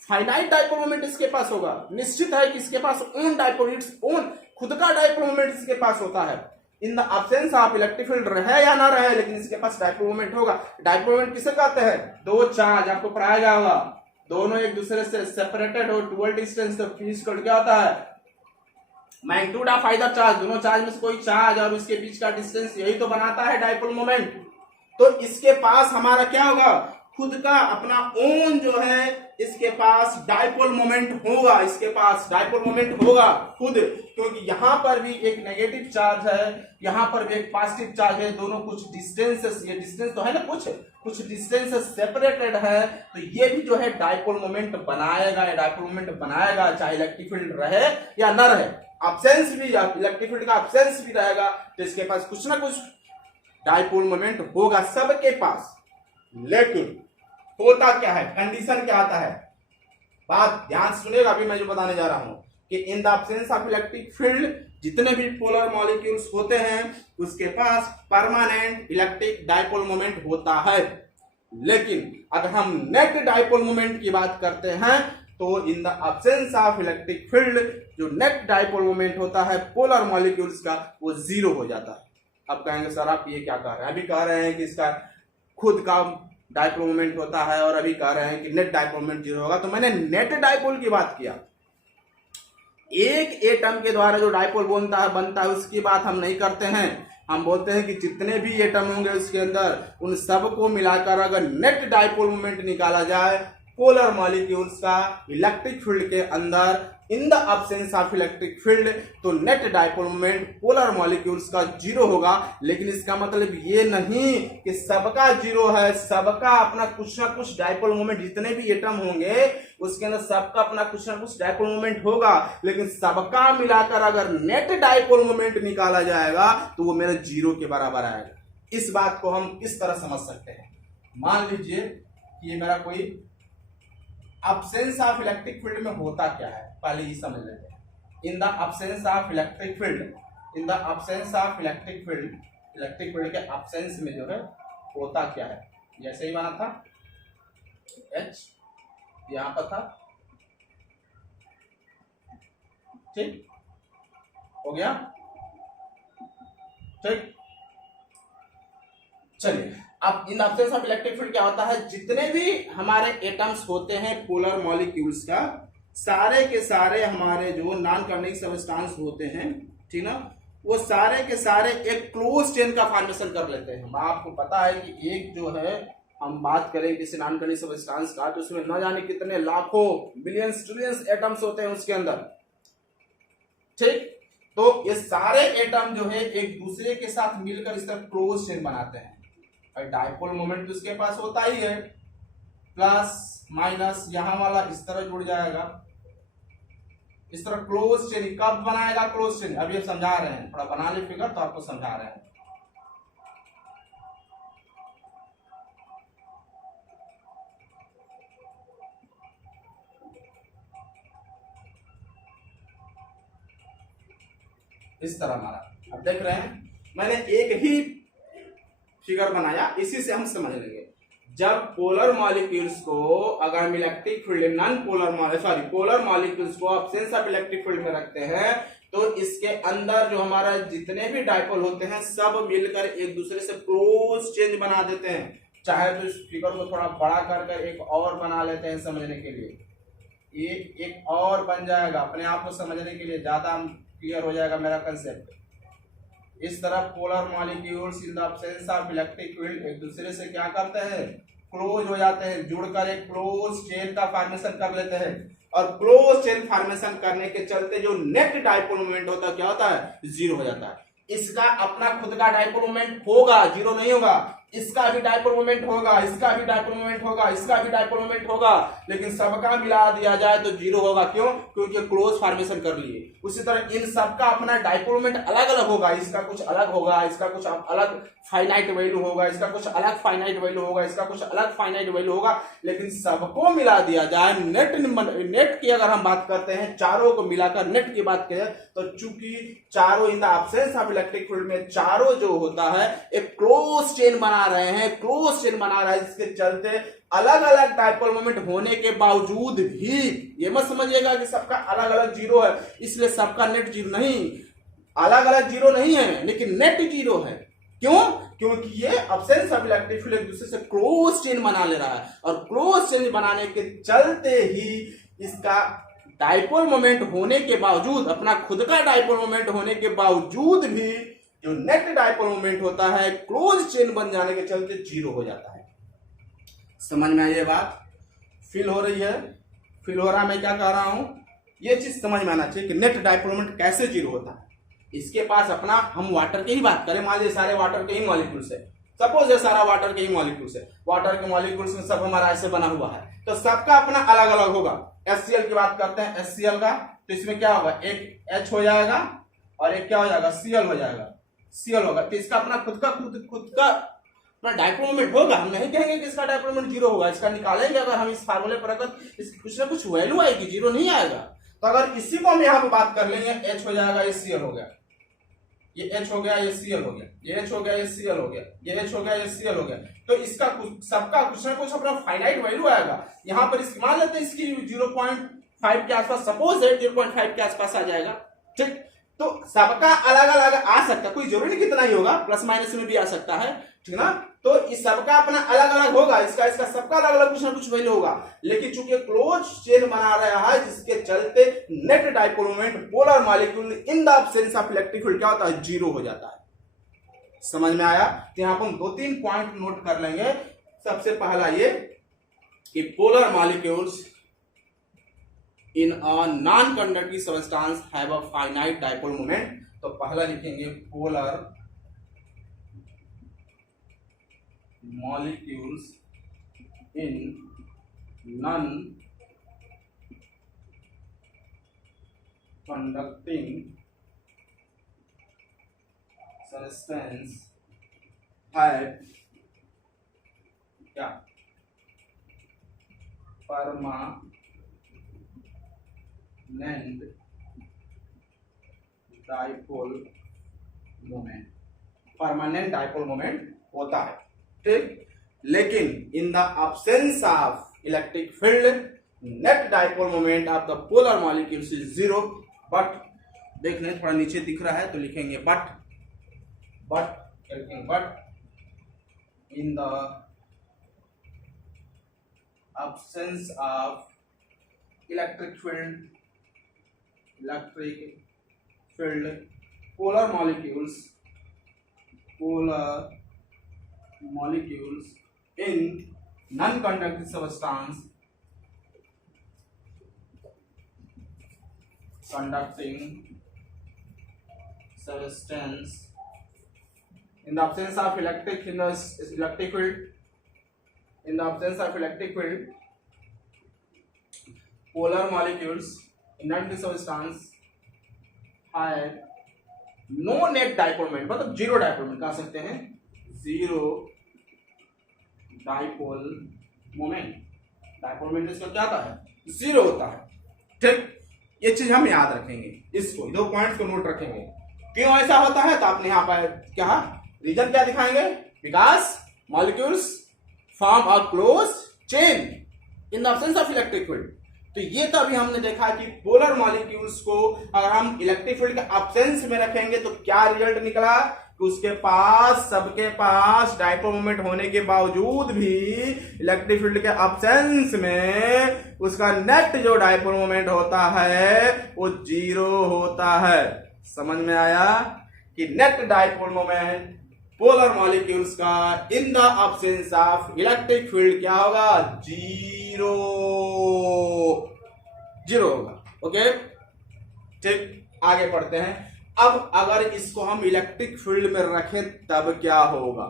फाइनाइट डाइपोल मोमेंट इसके पास होगा। निश्चित है कि इसके पास ओन डाइपोल, इट्स ओन खुद का डाइपोल मोमेंट इसके पास होता है। इन the absence of electric field रहे या ना रहे, लेकिन इसके पास डाइपोल मोमेंट होगा। डाइपोल मोमेंट किसे कहते हैं, दो चार्ज आपको पढ़ाया गया होगा, दोनों एक दूसरे से सेपरेटेड हो टुवर्ड डिस्टेंस, तो फिजिकल क्या होता है, मैग्नीट्यूड ऑफ आइदर चार्ज, दोनों चार्ज में से कोई चार्ज और उसके बीच का डिस्टेंस, यही तो बनाता है डाइपोल मोमेंट। तो इसके पास हमारा क्या होगा, खुद का अपना ओन जो है, इसके पास डाइपोल मोमेंट होगा, इसके पास डाइपोल मोमेंट होगा खुद, क्योंकि यहां पर भी एक नेगेटिव चार्ज है, यहां पर भी एक पॉजिटिव चार्ज है, दोनों कुछ डिस्टेंस, ये डिस्टेंस तो है ना, कुछ डिस्टेंस सेपरेटेड है, तो ये भी जो है डाइपोल मोमेंट बनाएगा, डाइपोल मोमेंट बनाएगा, चाहे इलेक्ट्रिक फील्ड रहे या न रहे। एब्सेंस भी, इलेक्ट्रिक फील्ड का एब्सेंस भी रहेगा, तो इसके पास कुछ ना कुछ डाइपोल मोमेंट होगा सबके पास। लेकिन होता क्या है, कंडीशन क्या आता है, बात ध्यान सुनेगा, अभी मैं जो बताने जा रहा हूं कि इन the absence of electric field जितने भी पोलर मॉलिक्यूल्स होते हैं उसके पास परमानेंट इलेक्ट्रिक डाइपोल मोमेंट होता है। लेकिन अगर हम नेट डाइपोल मोमेंट की बात करते हैं तो इन the absence of electric field जो नेट डाइपोल मोमेंट होता है पोलर मॉलिक्यूल्स का, वो जीरो हो जाता है। अब कहेंगे सर आप ये क्या कह रहे हैं, अभी कह रहे हैं कि इसका खुद का डाइपोल मोमेंट होता है और अभी कह रहे हैं कि नेट डाइपोल मोमेंट जीरो होगा। तो मैंने नेट डाइपोल की बात किया, एक एटम के द्वारा जो डाइपोल बनता है उसकी बात हम नहीं करते हैं। हम बोलते हैं कि जितने भी एटम होंगे उसके अंदर, उन सबको मिलाकर अगर नेट डाइपोल मोमेंट निकाला जाए पोलर मॉलिक्यूल्स का इलेक्ट्रिक फील्ड के अंदर in the absence of electric field, तो net dipole moment polar molecules का जीरो होगा। लेकिन इसका मतलब ये नहीं कि सबका जीरो है, सबका अपना कुछ ना कुछ डाइपोल मोमेंट, जितने भी एटम होंगे उसके अंदर सबका अपना कुछ ना कुछ डाइपोल मोमेंट होगा, लेकिन सबका मिलाकर अगर नेट डाइपोल मोमेंट निकाला जाएगा तो वो मेरा जीरो के बराबर आएगा। इस बात को हम किस तरह समझ सकते हैं, मान लीजिए कि ये मेरा कोई एब्सेंस ऑफ इलेक्ट्रिक फील्ड में होता क्या है, पहले ये समझ लेते हैं। इन the absence of electric field, in the absence of electric field, electric field के एब्सेंस में जो है होता क्या है, जैसे ही बना था H यहां पर था, ठीक हो गया। ठीक, चलिए अब in absence of electric field क्या होता है, जितने भी हमारे एटम्स होते हैं पोलर मॉलिक्यूल्स का, सारे के सारे हमारे जो नॉन कंडक्टिंग सब्सटेंस होते हैं, ठीक ना, वो सारे के सारे एक क्लोज चेन का फॉर्मेशन कर लेते हैं। आपको पता है कि एक जो है, हम बात करें किसी नॉन कंडक्टिंग सब्सटेंस का, तो उसमें न जाने कितने लाखों बिलियंस ट्रिलियंस एटम्स होते हैं उसके अंदर, ठीक। तो ये सारे एटम जो है एक दूसरे के साथ मिलकर इस तरह क्लोज चेन बनाते हैं, और डाइपोल मोमेंट तो इसके पास होता ही है, प्लस माइनस यहां वाला इस तरह जुड़ जाएगा, इस तरह क्लोज चेन कब बनाएगा, क्लोज चेन अभी हम समझा रहे हैं, थोड़ा बना ले फिगर तो आपको समझा रहे हैं। इस तरह हमारा, अब देख रहे हैं मैंने एक ही फिगर बनाया, इसी से हम समझ लेंगे। जब पोलर मॉलिक्यूल्स को अगर हम electric field non polar polar molecules को एब्सेंस ऑफ इलेक्ट्रिक फील्ड में रखते हैं, तो इसके अंदर जो हमारा जितने भी डाइपोल होते हैं सब मिलकर एक दूसरे से क्लोज चेंज बना देते हैं। चाहे तो इस फिगर को थोड़ा बड़ा कर एक और बना लेते हैं समझने के लिए, एक और बन जाएगा, अपने आप को समझने के लिए ज्यादा क्लियर हो जाएगा मेरा कंसेप्ट। इस तरह polar molecules in the absence of electric field एक दूसरे से क्या करते हैं, क्लोज हो जाते हैं, जुड़कर एक क्लोज चेन का फॉर्मेशन कर लेते हैं, और क्लोज चेन फॉर्मेशन करने के चलते जो नेट डाइपोल मोमेंट होता है क्या होता है, जीरो हो जाता है। इसका अपना खुद का डाइपोल मोमेंट होगा, जीरो नहीं होगा, इसका भी डाइपोल मोमेंट होगा, इसका भी डाइपोल मोमेंट होगा, इसका भी डाइपोल मोमेंट होगा, लेकिन सबका मिला दिया जाए तो जीरो होगा। क्यों? क्योंकि क्लोज फॉर्मेशन कर लिए। उसी तरह इन सबका अपना डाइपोल मोमेंट अलग अलग होगा, इसका कुछ अलग होगा, इसका कुछ अलग फाइनाइट वैल्यू होगा, इसका कुछ अलग फाइनाइट वैल्यू होगा, इसका कुछ अलग फाइनाइट वैल्यू होगा, लेकिन सबको मिला दिया जाए नेट की अगर हम बात करते हैं, चारों को मिलाकर नेट की बात करें, तो चूंकि चारों इन the absence of electric field में चारों जो होता है एक क्लोज चेन बना रहे हैं, क्लोज चेन बना रहा है, जिसके चलते अलग अलग डाइपोल मोमेंट होने के बावजूद भी ये मत समझिएगा कि सबका अलग अलग जीरो है, इसलिए सबका नेट जीरो नहीं, अलग अलग जीरो नहीं है, लेकिन नेट जीरो है। क्यों? क्योंकि ये एब्सेंस ऑफ इलेक्ट्रिक फील्ड एक दूसरे से क्लोज चेन बना ले रहा है, और क्लोज चेन बनाने के चलते ही इसका डाइपोल मोमेंट होने के बावजूद, अपना खुद का डाइपोल मोमेंट होने के बावजूद भी जो नेट डाइपोल मोमेंट होता है क्लोज चेन बन जाने के चलते जीरो हो जाता है। समझ में आई ये बात? फील हो रही है? फील हो रहा है मैं क्या कह रहा हूं? ये चीज समझ में आना चाहिए कि नेट डाइपोल मोमेंट कैसे जीरो होता है। इसके पास अपना, हम वाटर के ही बात करें, मान लीजिए सारे वाटर के ही मॉलिक्यूल्स है, सपोज ये सारा वाटर के ही मॉलिक्यूल्स है, वाटर के मॉलिक्यूल्स में सब हमारा ऐसे बना हुआ है, तो सबका अपना अलग अलग होगा। HCl की बात करते हैं, HCl का, तो इसमें क्या होगा, एक H हो जाएगा और एक क्या हो जाएगा, Cl हो जाएगा, Cl होगा, तो इसका अपना खुद का अपना डाइपोल मोमेंट होगा। हम नहीं कहेंगे कि इसका डाइपोल मोमेंट जीरो होगा, इसका निकालेंगे अगर हम इस फार्मूले पर, अगर इसकी कुछ ना कुछ वैल्यू आएगी, जीरो नहीं आएगा। तो अगर इसी को हम यहाँ पे बात कर लेंगे, H हो जाएगा, ये Cl हो गया, ये H हो गया, ये Cl हो गया, ये H हो गया, ये Cl हो गया, ये H हो गया, ये Cl हो गया, तो इसका सबका कुछ ना कुछ अपना फाइनाइट वैल्यू आएगा। यहाँ पर मान लेते हैं इसकी 0.5 के आसपास, सपोज है 0.5 के आसपास आ जाएगा, ठीक। तो सबका अलग अलग आ सकता है, कोई जरूरी नहीं कितना ही होगा, प्लस माइनस में भी आ सकता है, ठीक ना। तो इस सबका अपना अलग अलग होगा, इसका सबका अलग अलग कुछ ना कुछ वैल्यू होगा, लेकिन चूंकि क्लोज चेन बना रहा है, जिसके चलते net dipole moment polar molecule in the absence of electric field क्या होता है, जीरो हो जाता है। समझ में आया? तो यहां पर हम 2-3 पॉइंट नोट कर लेंगे। सबसे पहला ये कि polar molecules in a non conducting substance have a finite dipole moment. तो पहला लिखेंगे polar molecules in non-conducting substance have क्या, permanent dipole moment, permanent dipole moment होता है, ठीक। लेकिन इन the absence of electric field net dipole moment of the polar molecules is zero. But देखने थोड़ा नीचे दिख रहा है तो लिखेंगे but in the absence of electric field, polar molecules in non-conducting substance in the absence of electric field, polar molecules in non-conducting substance have no net dipole moment, मतलब zero dipole moment कह सकते हैं, zero dipole moment. Dipole moment इसका क्या आता है? Zero होता है। ठीक, ये चीज हम याद रखेंगे, इसको दो पॉइंट्स को नोट रखेंगे। क्यों ऐसा होता है तो आपने यहाँ पर क्या रीजन क्या दिखाएंगे? Because molecules form a close chain in the absence of electric field. तो ये तो अभी हमने देखा कि पोलर मॉलिक्यूल्स को अगर हम इलेक्ट्रिक फील्ड के एब्सेंस में रखेंगे तो क्या रिजल्ट निकला कि उसके पास, सबके पास डाइपोल मोमेंट होने के बावजूद भी इलेक्ट्रिक फील्ड के एब्सेंस में उसका नेट जो डाइपोल मोमेंट होता है वो जीरो होता है। समझ में आया कि net dipole moment polar molecules का in the absence of electric field क्या होगा? जीरो होगा। ओके, ठीक, आगे पढ़ते हैं। अब अगर इसको हम इलेक्ट्रिक फील्ड में रखें तब क्या होगा?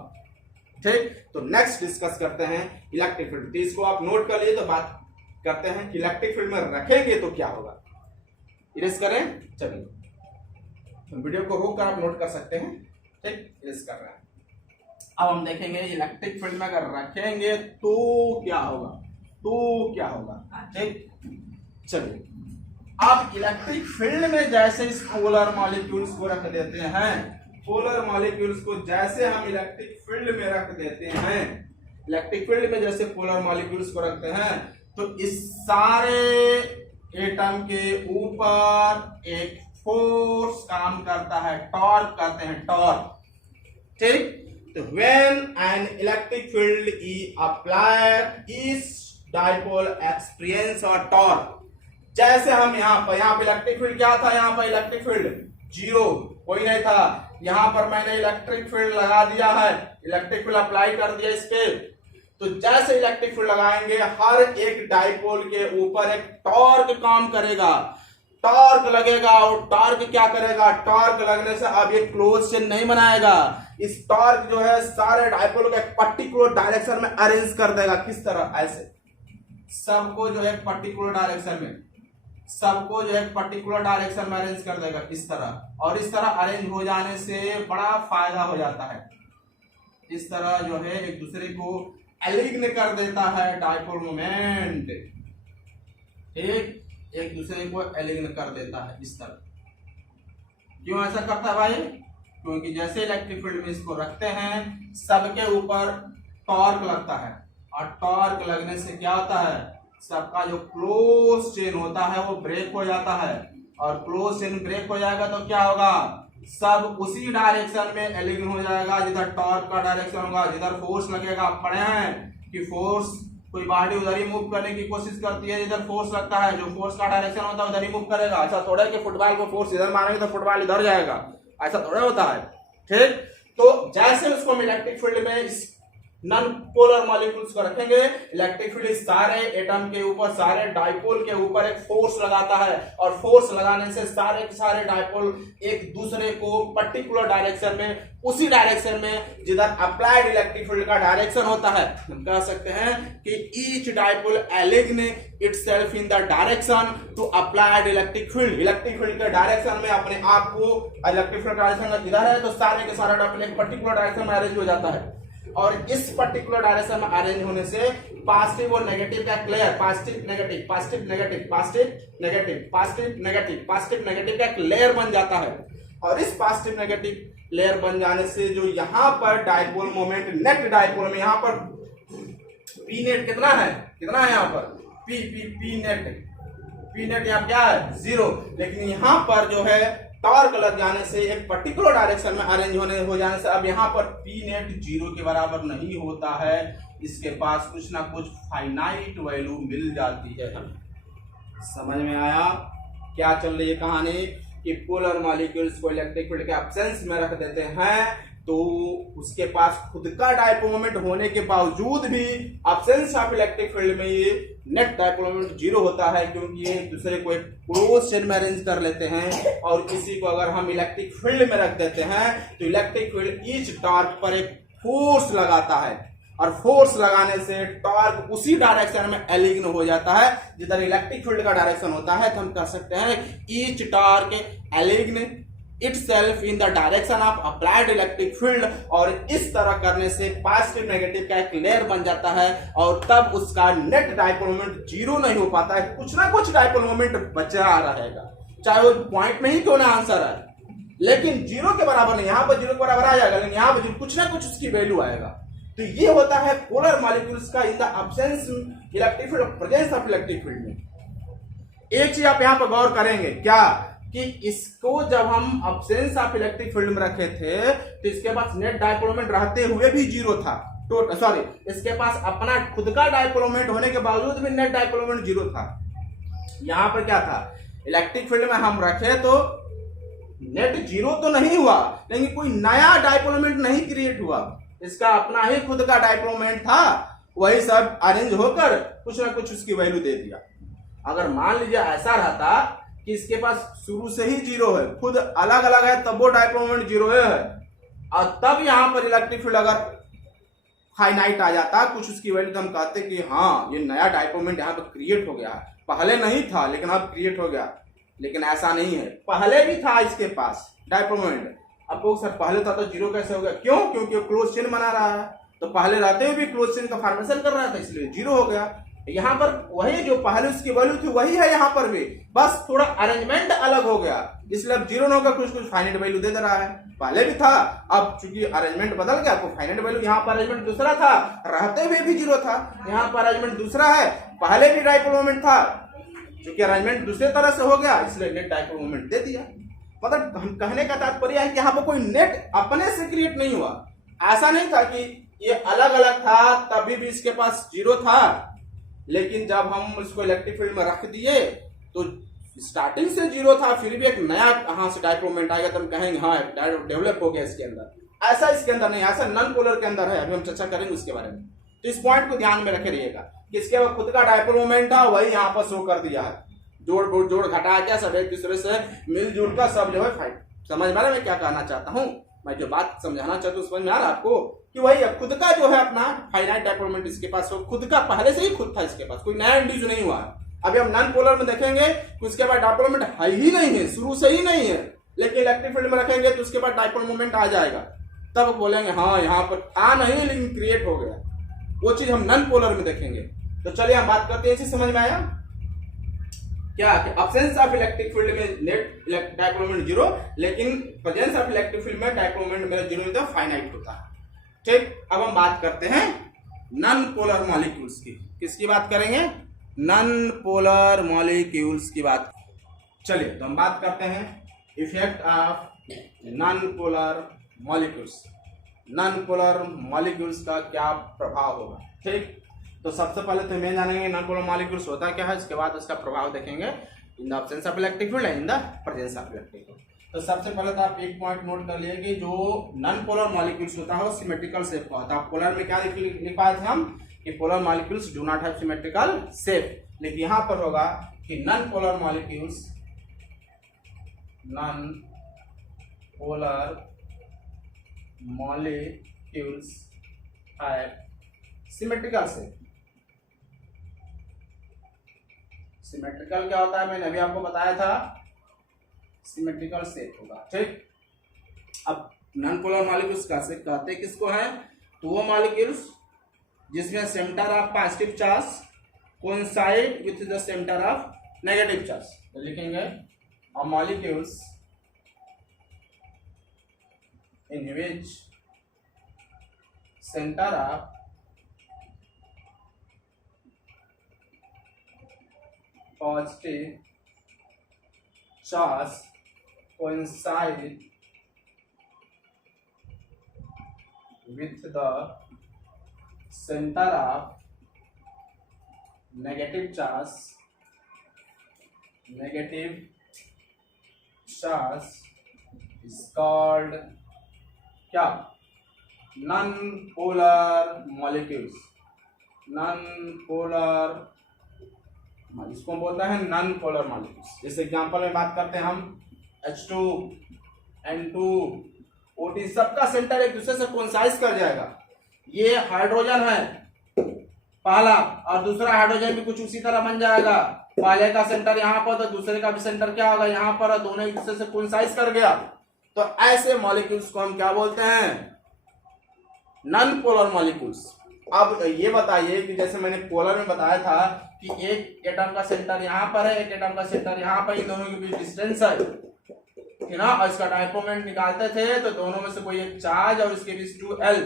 ठीक, तो नेक्स्ट डिस्कस करते हैं इलेक्ट्रिक फील्ड। इसको आप नोट कर लिए तो बात करते हैं कि इलेक्ट्रिक फील्ड में रखेंगे तो क्या होगा। इरेज करें, चलिए वीडियो को रोक कर आप नोट कर सकते हैं। ठीक, इरेज कर रहे हैं। अब हम देखेंगे इलेक्ट्रिक फील्ड में अगर रखेंगे तो क्या होगा। ठीक, चलिए आप इलेक्ट्रिक फील्ड में जैसे इस पोलर मॉलिक्यूल्स को रख देते हैं, पोलर मॉलिक्यूल्स को जैसे हम इलेक्ट्रिक फील्ड में रख देते हैं, इलेक्ट्रिक फील्ड में जैसे पोलर मॉलिक्यूल्स को रखते हैं तो इस सारे एटम के ऊपर एक फोर्स काम करता है, टॉर्क कहते हैं, टॉर्क। ठीक, तो when an electric field is applied इस डाइपोल एक्सपीरियंस और टॉर्क। जैसे हम यहाँ पर इलेक्ट्रिक फील्ड क्या था? यहाँ पर इलेक्ट्रिक फील्ड जीरो, कोई नहीं था। यहाँ पर मैंने इलेक्ट्रिक फील्ड लगा दिया है, इलेक्ट्रिक फील्ड अप्लाई कर दिया इस पे। तो जैसे इलेक्ट्रिक फील्ड लगाएंगे हर एक डाइपोल के ऊपर एक टॉर्क काम करेगा, टॉर्क लगेगा। और टॉर्क क्या करेगा? टॉर्क लगने से अब ये क्लोज चेन नहीं बनाएगा। इस टॉर्क जो है सारे डाइपोल को एक पर्टिकुलर डायरेक्शन में अरेंज कर देगा। किस तरह? ऐसे सबको जो है पर्टिकुलर डायरेक्शन में अरेंज कर देगा इस तरह। और इस तरह अरेंज हो जाने से बड़ा फायदा हो जाता है। इस तरह जो है एक दूसरे को एलिग्न कर देता है डाइपोल मोमेंट। एक दूसरे को एलिग्न कर देता है इस तरह। क्यों ऐसा करता है भाई? क्योंकि जैसे इलेक्ट्रिक फील्ड में इसको रखते हैं सबके ऊपर टॉर्क लगता है, और टॉर्क लगने से क्या होता है? सबका जो क्लोज चेन होता है वो ब्रेक हो जाता है। और क्लोज चेन ब्रेक हो जाएगा तो क्या होगा? सब उसी डायरेक्शन में एलिग्न हो जाएगा जिधर टॉर्क का डायरेक्शन होगा, जिधर फोर्स लगेगा। आप पढ़े हैं कि फोर्स, कोई बॉडी उधर ही मूव करने की कोशिश करती है जिधर फोर्स लगता है, जो फोर्स का डायरेक्शन होता है उधर ही मूव करेगा। ऐसा थोड़ा है कि फुटबॉल को फोर्स इधर मारेंगे तो फुटबॉल इधर जाएगा, ऐसा थोड़ा होता है। ठीक, तो जैसे उसको हम इलेक्ट्रिक फील्ड में इस नॉन पोलर मॉलिक्यूल्स को रखेंगे, इलेक्ट्रिक फील्ड सारे एटम के ऊपर, सारे डाइपोल के ऊपर एक फोर्स लगाता है। और फोर्स लगाने से सारे के सारे डाइपोल एक दूसरे को पर्टिकुलर डायरेक्शन में, उसी डायरेक्शन में जिधर अप्लाइड इलेक्ट्रिक फील्ड का डायरेक्शन होता है, हम कह सकते हैं कि each dipole align itself in the direction to applied electric field. Electric field के डायरेक्शन में अपने आप को, इलेक्ट्रिक फील्ड डायरेक्शन किधर है तो सारे के सारे डाइपोल एक पर्टिकुलर डायरेक्शन में अरेंज हो जाता है। और इस पर्टिकुलर डायरेक्शन में अरेंज होने से पॉजिटिव और नेगेटिव का layer, positive negative, positive negative, positive negative, positive negative, positive negative का एक लेयर बन जाता है। और इस पॉजिटिव नेगेटिव लेयर बन जाने से जो यहाँ पर डाइपोल मोमेंट, नेट डाइपोल में यहाँ पर पी नेट कितना है यहाँ पर? पी नेट यहाँ क्या है? जीरो। लेकिन यहाँ पर जो है टॉर्क लग जाने से एक पर्टिकुलर डायरेक्शन में अरेंज हो जाने से अब यहाँ पर पी नेट 0 के बराबर नहीं होता है, इसके पास कुछ ना कुछ फाइनाइट वैल्यू मिल जाती है। समझ में आया क्या चल रही है कहानी कि पोलर मॉलिक्यूल्स को इलेक्ट्रिक फील्ड के एब्सेंस में रख देते हैं तो उसके पास खुद का डायपोल मोमेंट होने के बावजूद भी एब्सेंस ऑफ इलेक्ट्रिक फील्ड में ये नेट डायपोल मोमेंट 0 होता है, क्योंकि ये एक दूसरे को एक क्लोज चेन में अरेंज कर लेते हैं। और किसी को अगर हम इलेक्ट्रिक फील्ड में रख देते हैं तो इलेक्ट्रिक फील्ड ईच टॉर्क पर एक फोर्स लगाता है और फोर्स लगाने से टॉर्क उसी डायरेक्शन में एलिग्न हो जाता है जिधर इलेक्ट्रिक फील्ड का डायरेक्शन होता है। तो हम कह सकते हैं each torque align itself in the direction of applied electric field, और इस तरह करने से पॉजिटिव नेगेटिव का एक लेयर बन जाता है और तब उसका नेट डायपोल मोमेंट 0 नहीं हो पाता है, कुछ ना कुछ डायपोल मोमेंट बचा रहेगा, चाहे वो पॉइंट में ही क्यों ना आंसर है, लेकिन 0 के बराबर नहीं। यहाँ पर 0 के बराबर आ जाएगा लेकिन यहाँ पर कुछ ना कुछ उसकी वैल्यू आएगा। तो ये होता है पोलर मॉलिक्यूल्स का in the absence electric field, presence of electric field में। एक चीज आप यहाँ पर गौर करेंगे क्या कि इसको जब हम एब्सेंस ऑफ इलेक्ट्रिक फील्ड में रखे थे तो इसके पास नेट डायपोल मोमेंट रहते हुए भी 0 था, तो सॉरी इसके पास अपना खुद का डायपोल मोमेंट होने के बावजूद भी नेट डायपोल मोमेंट 0 था। यहां पर क्या था, इलेक्ट्रिक फील्ड में हम रखे तो नेट 0 तो नहीं हुआ लेकिन कोई नया डायपोल मोमेंट नहीं क्रिएट हुआ, इसका अपना ही खुद का डायपोल मोमेंट था, वही सब अरेंज होकर कुछ ना कुछ उसकी वैल्यू दे दिया। अगर मान लीजिए ऐसा रहता कि इसके पास शुरू से ही 0 है, खुद अलग अलग है तब वो डायपोल मोमेंट 0 है, और तब यहां पर इलेक्ट्रिक फील्ड अगर फाइनाइट आ जाता कुछ उसकी वैल्यू तो हम कहते कि हाँ ये नया डायपोल मोमेंट यहाँ पर क्रिएट हो गया, पहले नहीं था लेकिन अब क्रिएट हो गया। लेकिन ऐसा नहीं है, पहले भी था इसके पास डायपोल मोमेंट, अब वो सर पहले था तो 0 कैसे हो गया, क्यों, क्योंकि वो क्लोज चेन बना रहा है, तो पहले रहते हुए भी क्लोज चेन का फॉर्मेशन कर रहा था इसलिए 0 हो गया। यहाँ पर वही जो पहले उसकी वैल्यू थी वही है यहाँ पर भी, बस थोड़ा अरेंजमेंट अलग हो गया, इसलिए अब 0 होगा कुछ कुछ फाइनाइट वैल्यू दे रहा है। पहले भी था, अब चूंकि अरेंजमेंट बदल गया तो फाइनाइट वैल्यू, यहाँ पर अरेंजमेंट दूसरा था, रहते हुए भी 0 था, यहाँ पर अरेंजमेंट दूसरा है, पहले भी डायपोल मोमेंट था, चूंकि अरेंजमेंट दूसरे तरह से हो गया इसलिए नेट डायपोल मोमेंट दे दिया। मतलब हम कहने का तात्पर्य है कि यहाँ पर कोई नेट अपने से क्रिएट नहीं हुआ, ऐसा नहीं था कि ये अलग अलग था तभी भी इसके पास 0 था, लेकिन जब हम इसको इलेक्ट्रिक फील्ड में रख दिए तो स्टार्टिंग से 0 था, फिर भी एक नया यहां से डायपोल मोमेंट आएगा तो हम कहेंगे हाँ डेवलप हो गया इसके अंदर। ऐसा इसके अंदर नहीं, ऐसा नॉन पोलर के अंदर है, अभी हम चर्चा करेंगे उसके बारे में। तो इस पॉइंट को ध्यान में रखे रहिएगा कि इसके बाद खुद का डायपोल मोमेंट था वही यहाँ पर शो कर दिया है, जोड़ घटा क्या सब एक दूसरे से मिलजुल कर सब जो है समझ में आ रहा है मैं क्या कहना चाहता हूँ, मैं जो बात समझाना चाहता हूँ समझ में आ रहा है आपको कि वही खुद का जो है अपना फाइनाइट डायपोल मोमेंट इसके पास हो, खुद का पहले से ही खुद था, इसके पास कोई नया इंड्यूस नहीं हुआ है। अभी हम नॉन पोलर में देखेंगे कि उसके बाद डायपोल मोमेंट है ही नहीं है, शुरू से ही नहीं है, लेकिन इलेक्ट्रिक फील्ड में रखेंगे तो उसके बाद डायपोल मोमेंट आ जाएगा, तब बोलेंगे हाँ यहाँ पर था नहीं लेकिन क्रिएट हो गया, वो चीज हम नॉन पोलर में देखेंगे। तो चलिए हम बात करते हैं, इसी समझ में आया क्या कि एब्सेंस ऑफ इलेक्ट्रिक फील्ड में नेट डायपोल मोमेंट 0, लेकिन प्रेजेंस ऑफ इलेक्ट्रिक फील्ड में डायपोल मोमेंट मेरा 0 नहीं था, फाइनाइट होता है। ठीक, अब हम बात करते हैं नॉन पोलर मॉलिक्यूल्स की, किसकी बात करेंगे, नॉन पोलर मॉलिक्यूल्स की बात। चलिए तो हम बात करते हैं effect of non polar molecules, non polar molecules का क्या प्रभाव होगा। ठीक, तो सबसे पहले तो हमें जानेंगे नॉन पोलर मॉलिक्यूल्स होता क्या है, इसके बाद उसका प्रभाव देखेंगे इन the absence of electric field and in the presence of electric field. तो सबसे पहले तो आप एक पॉइंट नोट कर लिए कि जो नॉन पोलर मॉलिक्यूल्स होता है वो सिमेट्रिकल शेप का होता है। पोलर में क्या लिख पाए थे हम कि polar molecules do not have symmetrical shape, लेकिन यहां पर होगा कि non polar molecules, non polar molecules have symmetrical shape. Symmetrical क्या होता है मैंने अभी आपको बताया था, सिमेट्रिकल शेप होगा। ठीक, अब नॉन पोलर मॉलिक्यूल्स कहते किसको है, तो वो मॉलिक्यूल्स जिसमें centre of positive charge coincide with the centre of negative charge, तो लिखेंगे और molecules in which centre of positive charge coincide with the center of negative charge is called क्या? Non polar molecules. इसको बोलते हैं non polar molecules. जैसे example में बात करते हैं हम H2 N2 OT, सबका सेंटर एक दूसरे से कोइंसाइड कर जाएगा। ये हाइड्रोजन है पहला, और दूसरा हाइड्रोजन भी कुछ उसी तरह बन जाएगा। पहले का सेंटर यहाँ पर तो दूसरे का भी सेंटर क्या होगा यहाँ पर, दोनों एक दूसरे से कोइंसाइड कर गया। तो ऐसे मॉलिक्यूल्स को हम क्या बोलते हैं? Non polar molecules. अब ये बताइए कि जैसे मैंने पोलर में बताया था कि एक एटम का सेंटर यहाँ पर है, एक एटम का सेंटर यहाँ पर, इन दोनों के बीच डिस्टेंस है ना, और इसका डायपोल मोमेंट निकालते थे तो दोनों में से कोई एक चार्ज और इसके बीच 2L।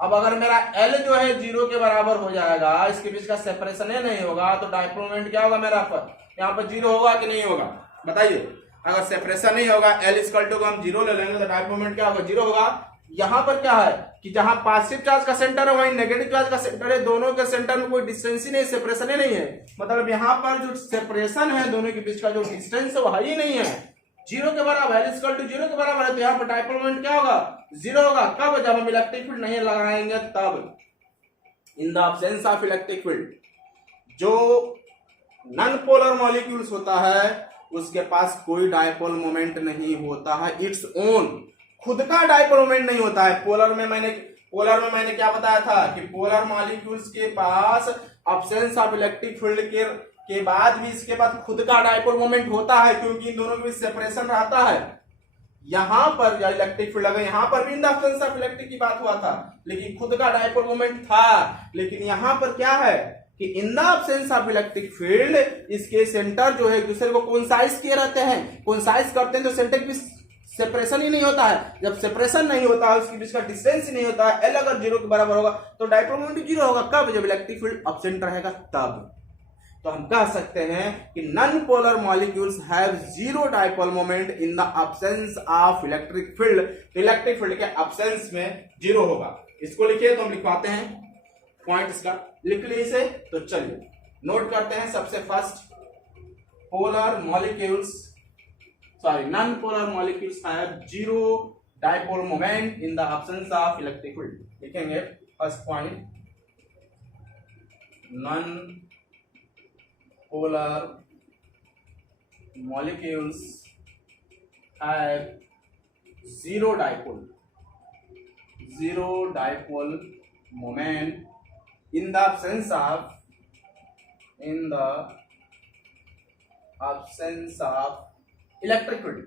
अब अगर मेरा L जो है 0 के बराबर हो जाएगा, इसके बीच का सेपरेशन ही नहीं होगा, तो डायपोल मोमेंट क्या होगा मेरा पर? यहाँ पर 0 होगा कि नहीं होगा बताइए? अगर सेपरेशन नहीं होगा, L इक्वल टू हम 0 ले लेंगे तो डायपोल मोमेंट क्या होगा? 0 होगा। यहाँ पर क्या है कि जहां पॉजिटिव चार्ज का सेंटर है वहीं नेगेटिव चार्ज का सेंटर है, दोनों के सेंटर में कोई डिस्टेंस ही नहीं, सेपरेशन ही नहीं है। मतलब यहाँ पर जो सेपरेशन है दोनों के बीच का जो डिस्टेंस है वो ही नहीं है, 0 के बराबर है, इक्वल टू 0 के बराबर है। तो यहाँ पर डायपोल मोमेंट क्या होगा? 0 होगा। कब? जब हम इलेक्ट्रिक फील्ड नहीं लगाएंगे तब। इन the absence of electric field, जो नॉन पोलर मॉलिक्यूल्स होता है उसके पास कोई डायपोल मोमेंट नहीं होता है, इट्स ओन, खुद का डायपोल मोमेंट नहीं होता है। पोलर में मैंने क्या बताया था कि पोलर मॉलिक्यूल्स के पास एब्सेंस ऑफ इलेक्ट्रिक फील्ड के बाद भी इसके पास खुद का डायपोल मोमेंट होता है, क्योंकि इन दोनों के बीच सेपरेशन रहता है। यहां पर इलेक्ट्रिक फील्ड लगा, यहां पर भी इन द एब्सेंस ऑफ इलेक्ट्रिक की बात हुआ था, लेकिन खुद का डायपोल मोमेंट था। लेकिन यहां पर क्या है कि इन the absence of electric field इसके सेंटर जो है एक दूसरे को कोइंसाइड किए रहते हैं, कोइंसाइड करते हैं तो सेंटर की सेपरेशन ही नहीं होता है। जब सेपरेशन नहीं होता है, उसके बीच का डिस्टेंस ही नहीं होता है, L अगर 0 के बराबर होगा तो डायपोल मोमेंट 0 होगा। कब? जब इलेक्ट्रिक फील्ड एब्सेंट रहेगा तब। तो हम कह सकते हैं कि non polar molecules have 0 dipole moment in the absence of electric field. Electric field के एब्सेंस में 0 होगा। इसको लिखिए तो हम लिखवाते हैं पॉइंट इसका, लिख लीजिए इसे। तो चलिए नोट करते हैं। सबसे first, polar molecules non-polar molecules have 0 dipole moment in the absence of electric field. लिखेंगे first point, non-polar molecules have 0 dipole moment in the absence of electric field.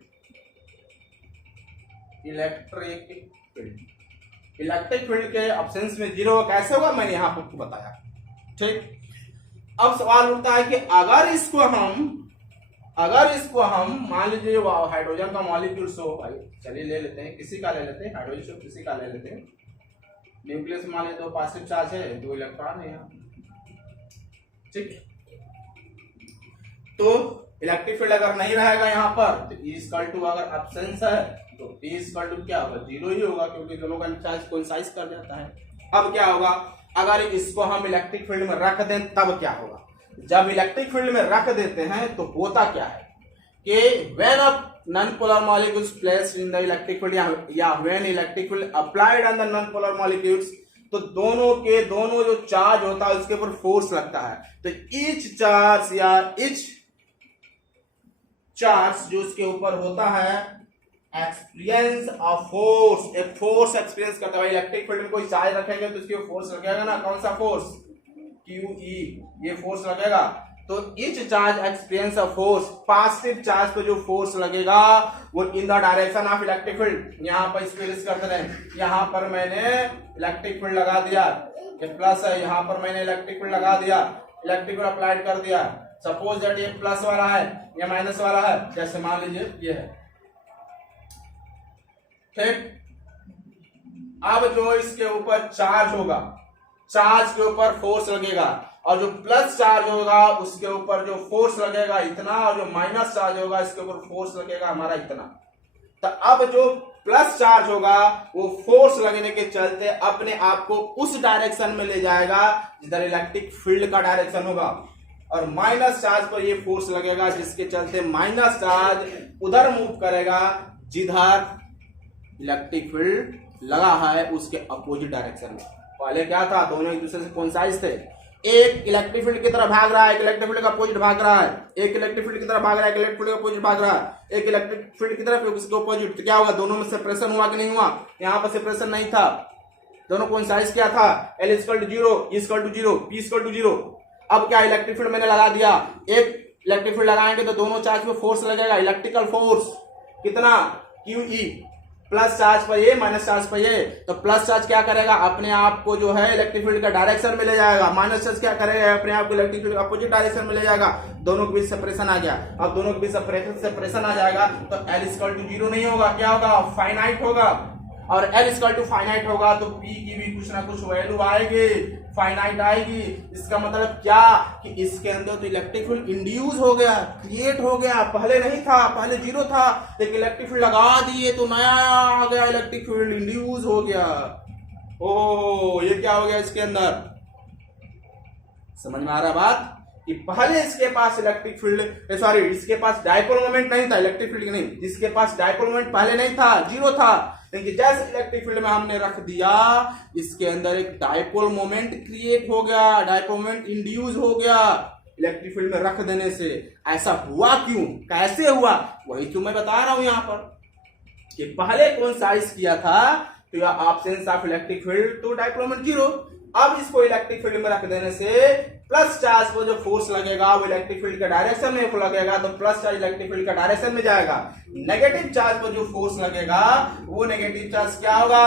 Electric field के एब्सेंस में 0 कैसे होगा मैंने यहां आपको बताया। ठीक, अब सवाल उठता है कि अगर इसको हम मान लीजिए हाइड्रोजन का मॉलिक्यूल्स हो, भाई चलिए ले लेते हैं, किसी का ले लेते हैं, हाइड्रोजन से किसी का ले लेते हैं। न्यूक्लियस मान लीजिए 2 पॉजिटिव चार्ज है, 2 इलेक्ट्रॉन है यहाँ। ठीक, तो इलेक्ट्रिक फील्ड अगर नहीं रहेगा यहाँ पर तो E इक्वल टू, अगर एब्सेंस है तो P इक्वल टू क्या होगा? 0 ही होगा, क्योंकि दोनों का चार्ज कोइंसाइड कर जाता है। अब क्या होगा अगर इसको हम इलेक्ट्रिक फील्ड में रख दें, तब क्या होगा? जब इलेक्ट्रिक फील्ड में रख देते हैं तो होता क्या है कि when a non-polar molecules placed in the electric field या when electric field applied on the non-polar molecules, तो दोनों जो चार्ज होता है उसके ऊपर फोर्स लगता है। तो ईच चार्ज या ईच चार्ज जो उसके ऊपर होता है एक्सपीरियंस ऑफ फोर्स, एक फोर्स एक्सपीरियंस करता है। इलेक्ट्रिक फील्ड में कोई चार्ज रखेंगे तो उसके फोर्स लगेगा ना, कौन सा फोर्स? QE, ये फोर्स लगेगा। तो each charge experience of force, positive charge पे जो फोर्स लगेगा वो इन the direction of electric field. यहाँ पर एक्सपीरियंस करते रहे, यहाँ पर मैंने इलेक्ट्रिक फील्ड लगा दिया, ये प्लस है, यहाँ पर मैंने इलेक्ट्रिक फील्ड लगा दिया, इलेक्ट्रिक फील्ड अप्लाइड कर दिया। सपोज दैट ये प्लस वाला है, ये माइनस वाला है, जैसे मान लीजिए ये है। ठीक, अब जो इसके ऊपर चार्ज होगा, चार्ज के ऊपर फोर्स लगेगा, और जो प्लस चार्ज होगा उसके ऊपर जो फोर्स लगेगा इतना, और जो माइनस चार्ज होगा इसके ऊपर फोर्स लगेगा हमारा इतना। तो अब जो प्लस चार्ज होगा वो फोर्स लगने के चलते अपने आप को उस डायरेक्शन में ले जाएगा जिधर इलेक्ट्रिक फील्ड का डायरेक्शन होगा, और माइनस चार्ज पर ये फोर्स लगेगा जिसके चलते माइनस चार्ज उधर मूव करेगा जिधर इलेक्ट्रिक फील्ड लगा है उसके अपोजिट डायरेक्शन में। पहले क्या था, दोनों एक दूसरे से कोइंसाइड थे, एक इलेक्ट्रिक फील्ड की तरफ भाग रहा है, एक इलेक्ट्रिक फील्ड का अपोजिट भाग रहा है, एक इलेक्ट्रिक फील्ड की तरफ भाग रहा है, एक इलेक्ट्रिक फील्ड का अपोजिट भाग रहा है, एक इलेक्ट्रिक फील्ड की तरफ उसके अपोजिट। तो क्या होगा, दोनों में सेपरेशन हुआ कि नहीं हुआ? यहाँ पर सेपरेशन नहीं था, दोनों कोइंसाइड क्या था, L = 0, E = 0, P = 0। अब क्या, इलेक्ट्रिक फील्ड मैंने लगा दिया, एक इलेक्ट्रिक फील्ड लगाएंगे तो दोनों चार्ज पे फोर्स लगेगा, इलेक्ट्रिकल फोर्स कितना, QE, प्लस चार्ज पर ये माइनस चार्ज पर ये। तो प्लस चार्ज क्या करेगा, अपने आप को जो है इलेक्ट्रिक फील्ड का डायरेक्शन में ले जाएगा, माइनस चार्ज क्या करेगा, अपने आप को इलेक्ट्रिक फील्ड का अपोजिट डायरेक्शन में ले जाएगा। दोनों के बीच सेपरेशन आ गया। अब दोनों के बीच सेपरेशन आ जाएगा तो L = 0 नहीं होगा, क्या होगा, फाइनाइट होगा, और L = फाइनाइट होगा तो P की भी कुछ ना कुछ वैल्यू आएगी, फाइनाइट आएगी। इसका मतलब क्या कि इसके अंदर तो इलेक्ट्रिक फील्ड इंड्यूस हो गया, क्रिएट हो गया, पहले नहीं था, पहले 0 था, लेकिन इलेक्ट्रिक फील्ड लगा दिए तो नया आ गया, इलेक्ट्रिक फील्ड इंड्यूस हो गया। ओह, ये क्या हो गया इसके अंदर, समझ में आ रहा बात कि पहले इसके पास इलेक्ट्रिक फील्ड, सॉरी, इसके पास डायपोल मोमेंट नहीं था, इलेक्ट्रिक फील्ड नहीं, इसके पास डायपोल मोमेंट पहले नहीं था, 0 था, लेकिन जैसे इलेक्ट्रिक फील्ड में हमने रख दिया इसके अंदर एक डायपोल मोमेंट क्रिएट हो गया, डायपोल मोमेंट इंड्यूस हो गया इलेक्ट्रिक फील्ड में रख देने से। ऐसा हुआ क्यों, कैसे हुआ, वही तो मैं बता रहा हूं यहां पर कि पहले कौन साइज किया था, तो या ऑब्सेंस ऑफ इलेक्ट्रिक फील्ड तो डायपोल मोमेंट 0। अब इसको इलेक्ट्रिक फील्ड में रख देने से प्लस चार्ज पर जो फोर्स लगेगा वो इलेक्ट्रिक फील्ड का डायरेक्शन में लगेगा, तो प्लस चार्ज इलेक्ट्रिक फील्ड का डायरेक्शन में जाएगा। नेगेटिव चार्ज पर जो फोर्स लगेगा वो नेगेटिव चार्ज क्या होगा,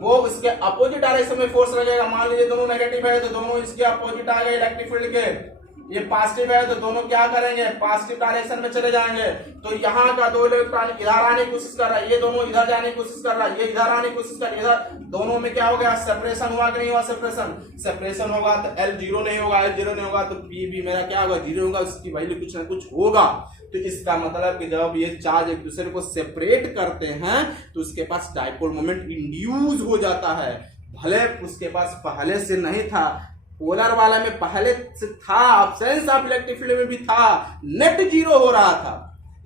वो उसके अपोजिट डायरेक्शन में फोर्स लगेगा। मान लीजिए दोनों नेगेटिव है तो दोनों इसके अपोजिट आ गए इलेक्ट्रिक फील्ड के, ये पॉजिटिव है तो दोनों क्या करेंगे, पॉजिटिव डायरेक्शन में चले जाएंगे। तो यहाँ का दो इलेक्ट्रॉन इधर आने की कोशिश कर रहा है, ये दोनों इधर जाने की कोशिश कर रहा है, ये इधर आने की कोशिश कर रहा है, इधर दोनों में क्या हो गया, सेपरेशन हुआ कि नहीं हुआ, सेपरेशन होगा तो L 0 नहीं होगा, L 0 नहीं होगा तो P भी मेरा क्या होगा, 0 होगा, उसकी वैल्यू कुछ ना कुछ होगा। तो इसका मतलब कि जब ये चार्ज एक दूसरे को सेपरेट करते हैं तो उसके पास डायपोल मोमेंट इंड्यूस हो जाता है, भले उसके पास पहले से नहीं था, पोलर वाला में पहले से था, एब्सेंस ऑफ इलेक्ट्रिक फील्ड में भी था, नेट 0 हो रहा था।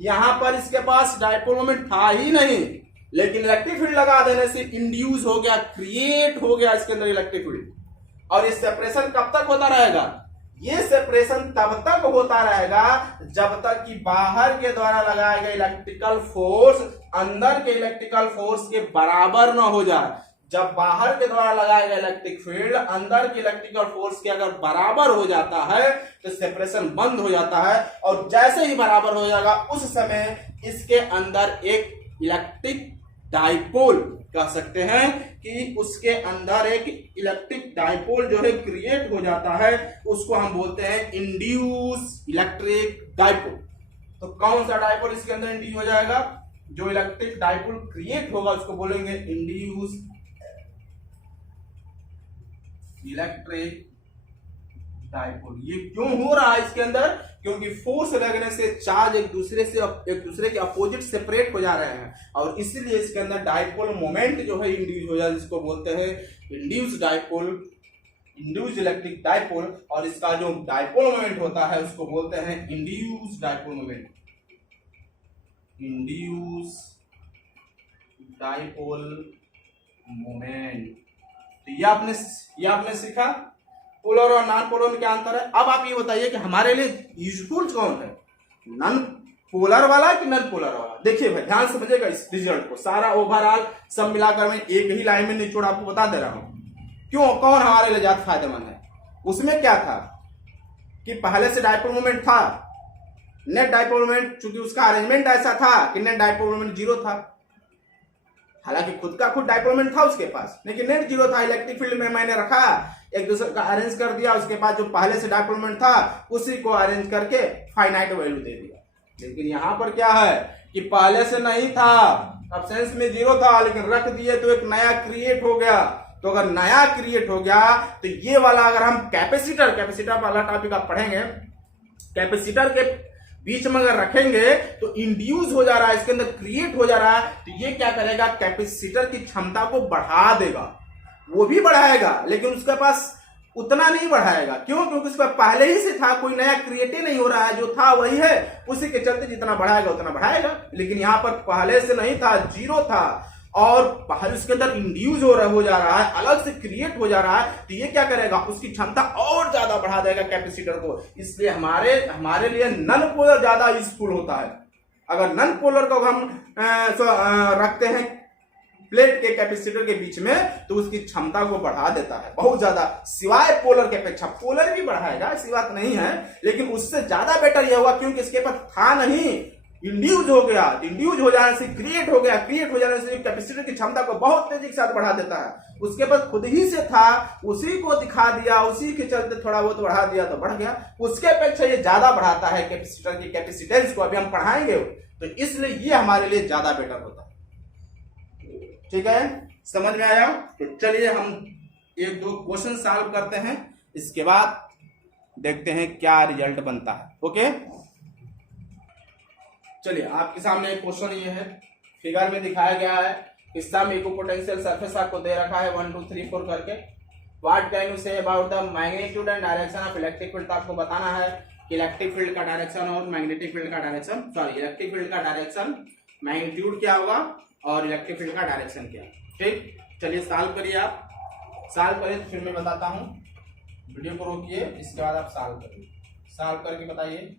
यहां पर इसके पास डायपोल मोमेंट था ही नहीं, लेकिन इलेक्ट्रिक फील्ड लगा देने से इंड्यूस हो गया, क्रिएट हो गया इसके अंदर इलेक्ट्रिक फील्ड। और ये सेपरेशन कब तक होता रहेगा, ये सेपरेशन तब तक होता रहेगा जब तक कि बाहर के द्वारा लगाया गया इलेक्ट्रिकल फोर्स अंदर के इलेक्ट्रिकल फोर्स के बराबर न हो जाए। जब बाहर के द्वारा लगाया गया इलेक्ट्रिक फील्ड अंदर के इलेक्ट्रिकल फोर्स के अगर बराबर हो जाता है तो सेपरेशन बंद हो जाता है, और जैसे ही बराबर हो जाएगा उस समय इसके अंदर एक इलेक्ट्रिक डाइपोल कह सकते हैं कि उसके अंदर एक इलेक्ट्रिक डाइपोल जो है क्रिएट हो जाता है, उसको हम बोलते हैं इंड्यूस इलेक्ट्रिक डाइपोल। तो कौन सा डाइपोल इसके अंदर इंड्यूस हो जाएगा, जो इलेक्ट्रिक डाइपोल क्रिएट होगा उसको बोलेंगे इंड्यूस इलेक्ट्रिक डाइपोल। ये क्यों हो रहा है इसके अंदर, क्योंकि फोर्स लगने से चार्ज एक दूसरे के अपोजिट सेपरेट हो जा रहे हैं, और इसीलिए इसके अंदर डाइपोल मोमेंट जो है इंड्यूस हो जाए, जिसको बोलते हैं induce dipole, induce electric dipole. और इसका जो डाइपोल मोमेंट होता है उसको बोलते हैं induce dipole moment, induce dipole moment. तो ये आपने सीखा पोलर और नॉन पोलर में क्या अंतर है। अब आप ये बताइए कि हमारे लिए यूजफुल कौन है, नॉन पोलर वाला कि नॉन पोलर वाला। देखिए भाई ध्यान से समझिएगा इस रिजल्ट को, सारा ओवरऑल सब मिलाकर मैं एक ही लाइन में निचोड़ आपको बता दे रहा हूं क्यों, कौन हमारे लिए ज्यादा फायदेमंद है। उसमें क्या था कि पहले से डाइपोल मोमेंट था, नेट डाइपोल मोमेंट, चूंकि उसका अरेंजमेंट ऐसा था कि नेट डाइपोल मोमेंट 0 था, हालांकि खुद का खुद डाइपोल मोमेंट था उसके पास, लेकिन नेट 0 था। इलेक्ट्रिक फील्ड में मैंने रखा, एक दूसरे का अरेंज कर दिया, उसके बाद जो पहले से डाइपोल मोमेंट था उसी को अरेंज करके फाइनाइट वैल्यू दे दिया। लेकिन यहां पर क्या है कि पहले से नहीं था, एब्सेंस में 0 था, लेकिन रख दिए तो एक नया क्रिएट हो गया। तो अगर नया क्रिएट हो गया तो ये वाला, अगर हम कैपेसिटर वाला टॉपिक आप पढ़ेंगे, कैपेसिटर के बीच में अगर रखेंगे तो इंड्यूस हो जा रहा है, इसके अंदर क्रिएट हो जा रहा है, तो ये क्या करेगा, कैपेसिटर की क्षमता को बढ़ा देगा। वो भी बढ़ाएगा लेकिन उसके पास उतना नहीं बढ़ाएगा। क्यों? क्योंकि उसका पहले ही से था, कोई नया क्रिएट ही नहीं हो रहा है, जो था वही है, उसी के चलते जितना बढ़ाएगा उतना बढ़ाएगा। लेकिन यहां पर पहले से नहीं था, जीरो था, और बाहर उसके अंदर इंड्यूस हो जा रहा है, अलग से क्रिएट हो जा रहा है, तो ये क्या करेगा, उसकी क्षमता और ज्यादा बढ़ा देगा कैपेसिटर को। इसलिए हमारे लिए नन पोलर ज्यादा यूजफुल होता है। अगर नन पोलर को हम रखते हैं प्लेट के कैपेसिटर के बीच में, तो उसकी क्षमता को बढ़ा देता है बहुत ज्यादा, सिवाय पोलर के अपेक्षा। पोलर भी बढ़ाएगा, ऐसी बात नहीं है, लेकिन उससे ज्यादा बेटर यह हुआ क्योंकि इसके पास था नहीं, इंड्यूज हो गया। इंड्यूज हो जाने से क्रिएट हो गया, क्रिएट हो जाने से कैपेसिटर की क्षमता को बहुत तेजी के साथ बढ़ा देता है। उसके पास खुद ही से था, उसी को दिखा दिया, उसी के चलते थोड़ा बहुत बढ़ा दिया तो बढ़ गया। उसके अपेक्षा ये ज्यादा बढ़ाता है कैपेसिटर की कैपेसिटेंस को, अभी हम पढ़ाएंगे, तो इसलिए ये हमारे लिए ज्यादा बेटर होता है। ठीक है, समझ में आया? तो चलिए हम एक दो क्वेश्चन सॉल्व करते हैं, इसके बाद देखते हैं क्या रिजल्ट बनता है। ओके, चलिए आपके सामने एक क्वेश्चन ये है, फिगर में दिखाया गया है कि सम इक्विपोटेंशियल सरफेस आपको दे रखा है 1 2 3 4 करके। What can you say about the magnitude and direction of electric field. आपको बताना है कि इलेक्ट्रिक फील्ड का डायरेक्शन और मैग्नेटिक फील्ड का डायरेक्शन, सॉरी इलेक्ट्रिक फील्ड का डायरेक्शन, मैग्नीट्यूड क्या होगा और इलेक्ट्रिक फील्ड का डायरेक्शन क्या। ठीक, चलिए सॉल्व करिए, आप सॉल्व करिए तो फिर मैं बताता हूँ। वीडियो को रोकिए, इसके बाद आप सॉल्व करिए, सॉल्व करके बताइए।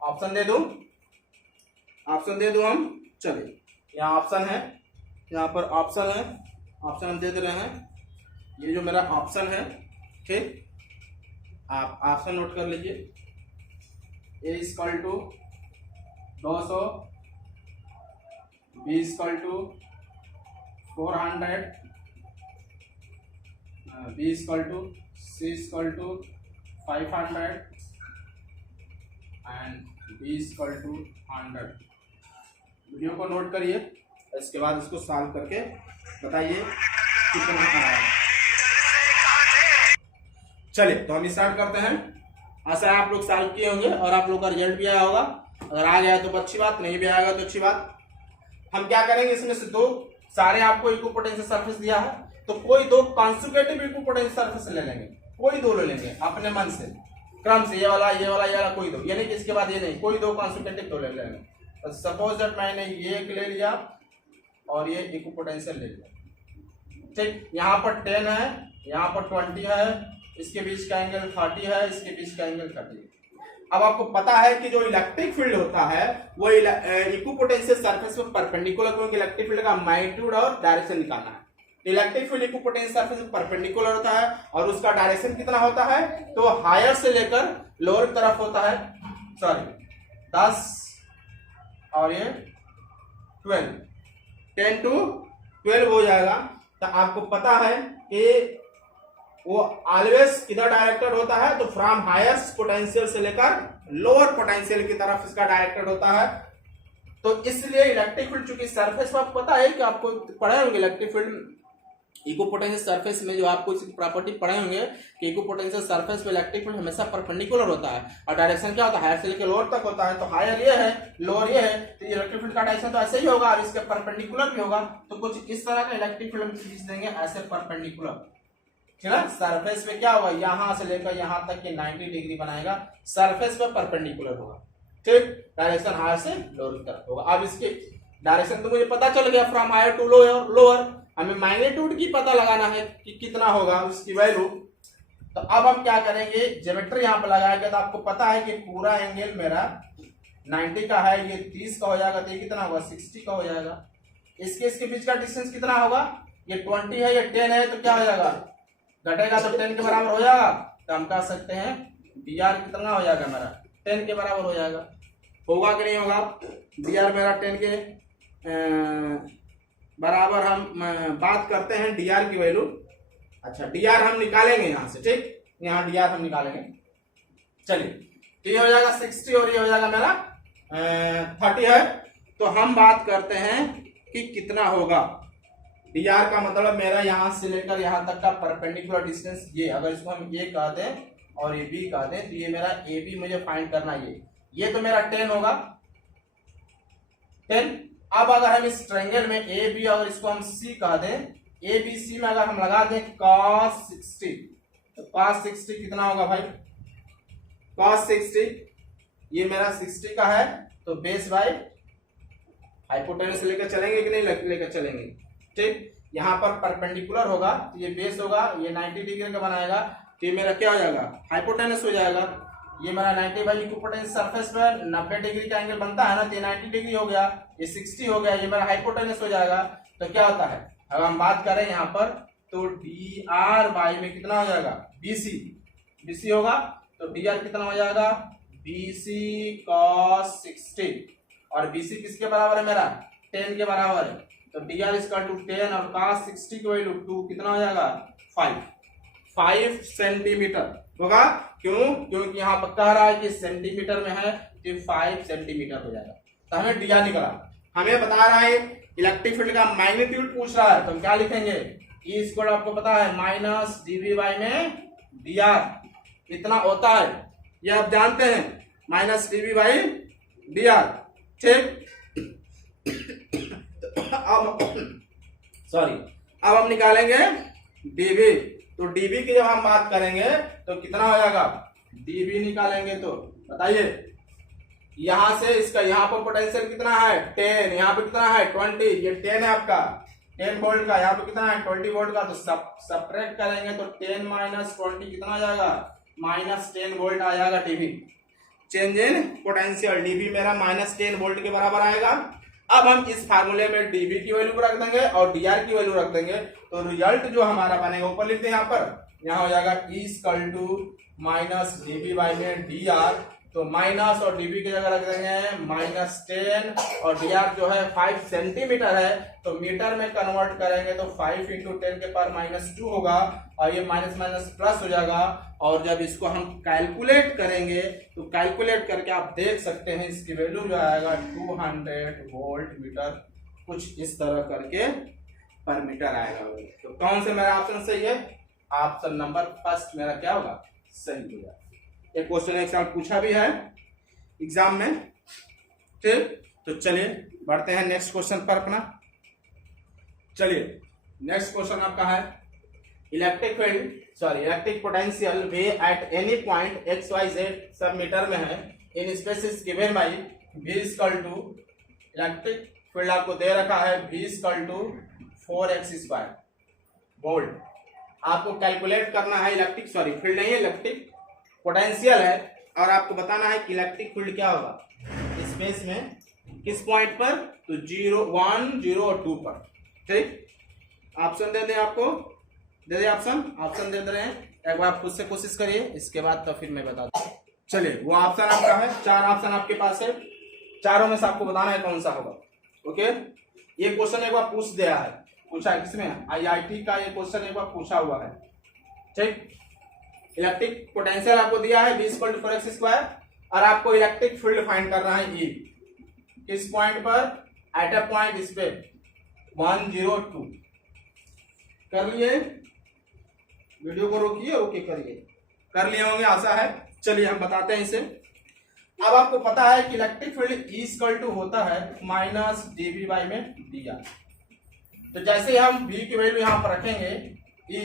ऑप्शन दे दूं, ऑप्शन दे दूं हम। चलिए यहाँ ऑप्शन है, यहाँ पर ऑप्शन है, ऑप्शन हम दे रहे हैं। ये जो मेरा ऑप्शन है, ठीक, आप ऑप्शन नोट कर लीजिए। A equal to 200, B equal to 400, B equal to, C equal to 500 and B equal to 100। Video को नोट करिए, इसके बाद इसको सॉल्व करके बताइए कितना आया। चलिए तो हम स्टार्ट करते हैं। आशा है आप लोग सॉल्व किए होंगे और आप लोग का रिजल्ट भी आया होगा। अगर आ गया तो अच्छी बात, नहीं भी आएगा तो अच्छी बात। हम क्या करेंगे, इसमें से दो सारे आपको इक्विपोटेंशियल सरफेस दिया है, तो कोई दो कॉन्सेक्यूटिव इक्विपोटेंशियल सरफेस ले लेंगे, कोई दो ले लेंगे अपने मन से, क्रम से, ये वाला ये वाला ये वाला, कोई दो, यानी कि इसके बाद ये नहीं, कोई दो कॉन्सेक्यूटिव दो ले लेंगे। सपोज दैट मैंने ये एक ले लिया और ये इक्विपोटेंशियल ले लिया। ठीक, यहाँ पर 10 है, यहाँ पर 20 है, इसके बीच का एंगल 30 है, इसके बीच का एंगल 30 है। अब आपको पता है कि जो इलेक्ट्रिक फील्ड होता है वो इक्विपोटेंशियल सरफेस पर परपेंडिकुलर, क्योंकि इलेक्ट्रिक फील्ड का मैग्नीट्यूड और डायरेक्शन निकालना है। इलेक्ट्रिक फील्ड इक्विपोटेंशियल सरफेस पर परपेंडिकुलर होता है और उसका डायरेक्शन कितना होता है, तो हायर से लेकर लोअर की तरफ होता है, सॉरी 10 और ये 12, 10 to 12 हो जाएगा। तो आपको पता है कि वो ऑलवेज किधर डायरेक्टेड होता है, तो फ्रॉम हायर पोटेंशियल से लेकर लोअर पोटेंशियल की तरफ इसका डायरेक्टेड होता है। तो इसलिए इलेक्ट्रिक फील्ड चूंकि सरफेस पर आपको पता है कि आपको पढ़े होंगे इलेक्ट्रिक फील्ड इक्विपोटेंशियल सरफेस में, जो आपको इसकी प्रॉपर्टी पढ़े होंगे कि इक्विपोटेंशियल सरफेस पे इलेक्ट्रिक फील्ड हमेशा परपेंडिकुलर होता है और डायरेक्शन क्या होता है, हायर से लेकर लोअर तक होता है। तो हायर ये है, लोअर ये है, तो इलेक्ट्रिक फील्ड का डायरेक्शन तो ऐसे ही होगा और इसके परपेंडिकुलर भी होगा। तो कुछ इस तरह का इलेक्ट्रिक फील्ड हम खींच देंगे ऐसे परपेंडिकुलर। ठीक है, सरफेस पे क्या होगा, यहां से लेकर यहां तक के 90 डिग्री बनाएगा, सरफेस पे परपेंडिकुलर होगा। ठीक, डायरेक्शन हायर से लोअर की तरफ होगा। अब इसके डायरेक्शन तो मुझे पता चल गया, फ्रॉम हायर टू लोअर। हमें मैग्नीट्यूड की पता लगाना है कि कितना होगा उसकी वैल्यू। तो अब हम क्या करेंगे, ज्योमेट्री यहां पर लगाएंगे। तो आपको पता है कि पूरा एंगल मेरा 90 का है, ये 30 का हो जाएगा, तो ये कितना होगा 60 का हो जाएगा। इसके बीच का डिस्टेंस कितना होगा, ये 20 है, ये 10 है, तो क्या हो जाएगा, घटेगा तो 10 के बराबर हो जाएगा। तो हम कह सकते हैं dr कितना हो जाएगा मेरा, 10 के बराबर हो जाएगा। होगा कि नहीं होगा, dr मेरा 10 के बराबर। हम बात करते हैं dr की वैल्यू। अच्छा, dr हम निकालेंगे यहाँ से, ठीक, यहाँ dr हम निकालेंगे। चलिए, तो ये हो जाएगा 60 और ये हो जाएगा मेरा 30 है। तो हम बात करते हैं कि कितना होगा। dr का मतलब मेरा यहां से लेकर यहां तक का परपेंडिकुलर डिस्टेंस, ये अगर इसको हम a कह दें और ये b कह दें, तो ये मेरा ab मुझे फाइंड करना, ये तो मेरा 10 होगा 10। अब अगर हम इस ट्रायंगल में ए बी और इसको हम सी कह दें, ए बी सी में अगर हम लगा दें cos 60, तो cos 60 कितना होगा भाई? cos 60 ये मेरा 60 का है, तो बेस बाय हाइपोटेनस लेकर चलेंगे कि नहीं लेकर चलेंगे? ठीक, यहाँ पर परपेंडिकुलर होगा तो ये बेस होगा, ये 90 डिग्री का बनाएगा, तो ये मेरा क्या हो जाएगा? हाइपोटेनस हो जाएगा। ये मेरा 90 बाई इक्विपोटेंस सरफेस पर 90 डिग्री का एंगल बनता है ना, तो ये 90 डिग्री हो गया, ये 60 हो गया, ये मेरा हाइपोटेनस हो जाएगा। तो क्या होता है, अगर हम बात करें यहाँ पर, तो डी आर बाई में कितना हो जाएगा? बीसी, बीसी होगा, तो डी आर कितना हो जाएगा? बीसी cos 60, और बीसी किसके बराबर है मेरा? 10 के बराबर है, तो डी आर इक्वल टू 10 और cos 60 की वैल्यू 2 कितना हो जाएगा? 5 सेंटीमीटर होगा। क्यों? क्योंकि यहाँ पर कह रहा है कि सेंटीमीटर में है, तो 5 सेंटीमीटर हो जाएगा। तो हमें डी आर निकला, हमें बता रहा है इलेक्ट्रिक फील्ड का मैग्नीट्यूड पूछ रहा है, तो हम क्या लिखेंगे? ई स्क्वायर आपको पता है माइनस डीवी बाई में डी आर इतना होता है, ये आप जानते हैं, minus D V by D R. ठीक, अब सॉरी, अब हम निकालेंगे डीवी, तो डीवी की जब हम बात करेंगे तो कितना हो जाएगा? डीवी निकालेंगे तो बताइए, यहां से इसका यहाँ पर पोटेंशियल कितना है? 10, यहाँ पे कितना है? 20, ये 10 है आपका 10 वोल्ट का, यहाँ पे कितना है? 20 वोल्ट का, तो सब्ट्रैक्ट करेंगे तो 10 माइनस 20 कितना आ जाएगा? माइनस 10 वोल्ट आ जाएगा D V. Change in potential, D V मेरा माइनस 10 वोल्ट के बराबर आएगा। अब हम इस फार्मूले में डीवी की वैल्यू रख देंगे और डीआर की वैल्यू रख देंगे, तो रिजल्ट जो हमारा बनेगा ऊपर लिखते हैं यहाँ पर, यहाँ हो जाएगा E equal to minus D V by में डी आर, तो माइनस और डीवी की जगह रख देंगे माइनस 10, और डी आर जो है 5 सेंटीमीटर है, तो मीटर में कन्वर्ट करेंगे तो 5 इंटू 10 के पावर माइनस 2 होगा, और ये माइनस माइनस प्लस हो जाएगा। और जब इसको हम कैलकुलेट करेंगे तो कैलकुलेट करके आप देख सकते हैं इसकी वैल्यू जो आएगा 200 वोल्ट मीटर, कुछ इस तरह करके पर मीटर आएगा। तो कौन से मेरा ऑप्शन सही है? ऑप्शन नंबर फर्स्ट मेरा क्या होगा? सही होगा। एक क्वेश्चन एग्जाम पूछा भी है एग्जाम में। ठीक, तो चलिए बढ़ते हैं नेक्स्ट क्वेश्चन पर अपना। चलिए नेक्स्ट क्वेश्चन आपका है electric field electric potential V at any point X Y Z, सब मीटर में है, in space is given by v equal to, electric field आपको दे रखा है v equal to 4x² volt. आपको कैलकुलेट करना है इलेक्ट्रिक फील्ड नहीं है, इलेक्ट्रिक पोटेंशियल है, और आपको बताना है कि इलेक्ट्रिक फील्ड क्या होगा स्पेस में, किस पॉइंट पर? तो 0, 1, 0 और 2 पर। ठीक, ऑप्शन दे दें, आपको दे दे ऑप्शन दे रहे हैं, एक बार खुद से कोशिश करिए, इसके बाद तो फिर मैं बता दूं। चलिए वो ऑप्शन आपका है, 4 ऑप्शन आपके पास है, चारों में से आपको बताना है कौन सा होगा। ओके, ये क्वेश्चन एक बार पूछा है किसमें? IIT का ये क्वेश्चन एक बार पूछा हुआ है। ठीक, इलेक्ट्रिक पोटेंशियल आपको दिया है v इक्वल टू 4x², और आपको इलेक्ट्रिक फील्ड फाइंड करना है E किस पॉइंट पर? एट अ पॉइंट इस पे 1, 0, 2। कर लिए? वीडियो को रोकिए, ओके करिए, कर लिए होंगे आशा है। चलिए हम बताते हैं इसे। अब आपको पता है कि electric field E equal to होता है माइनस डीवी बाई में डी आर। तो जैसे हम V की वैल्यू यहाँ पर रखेंगे E,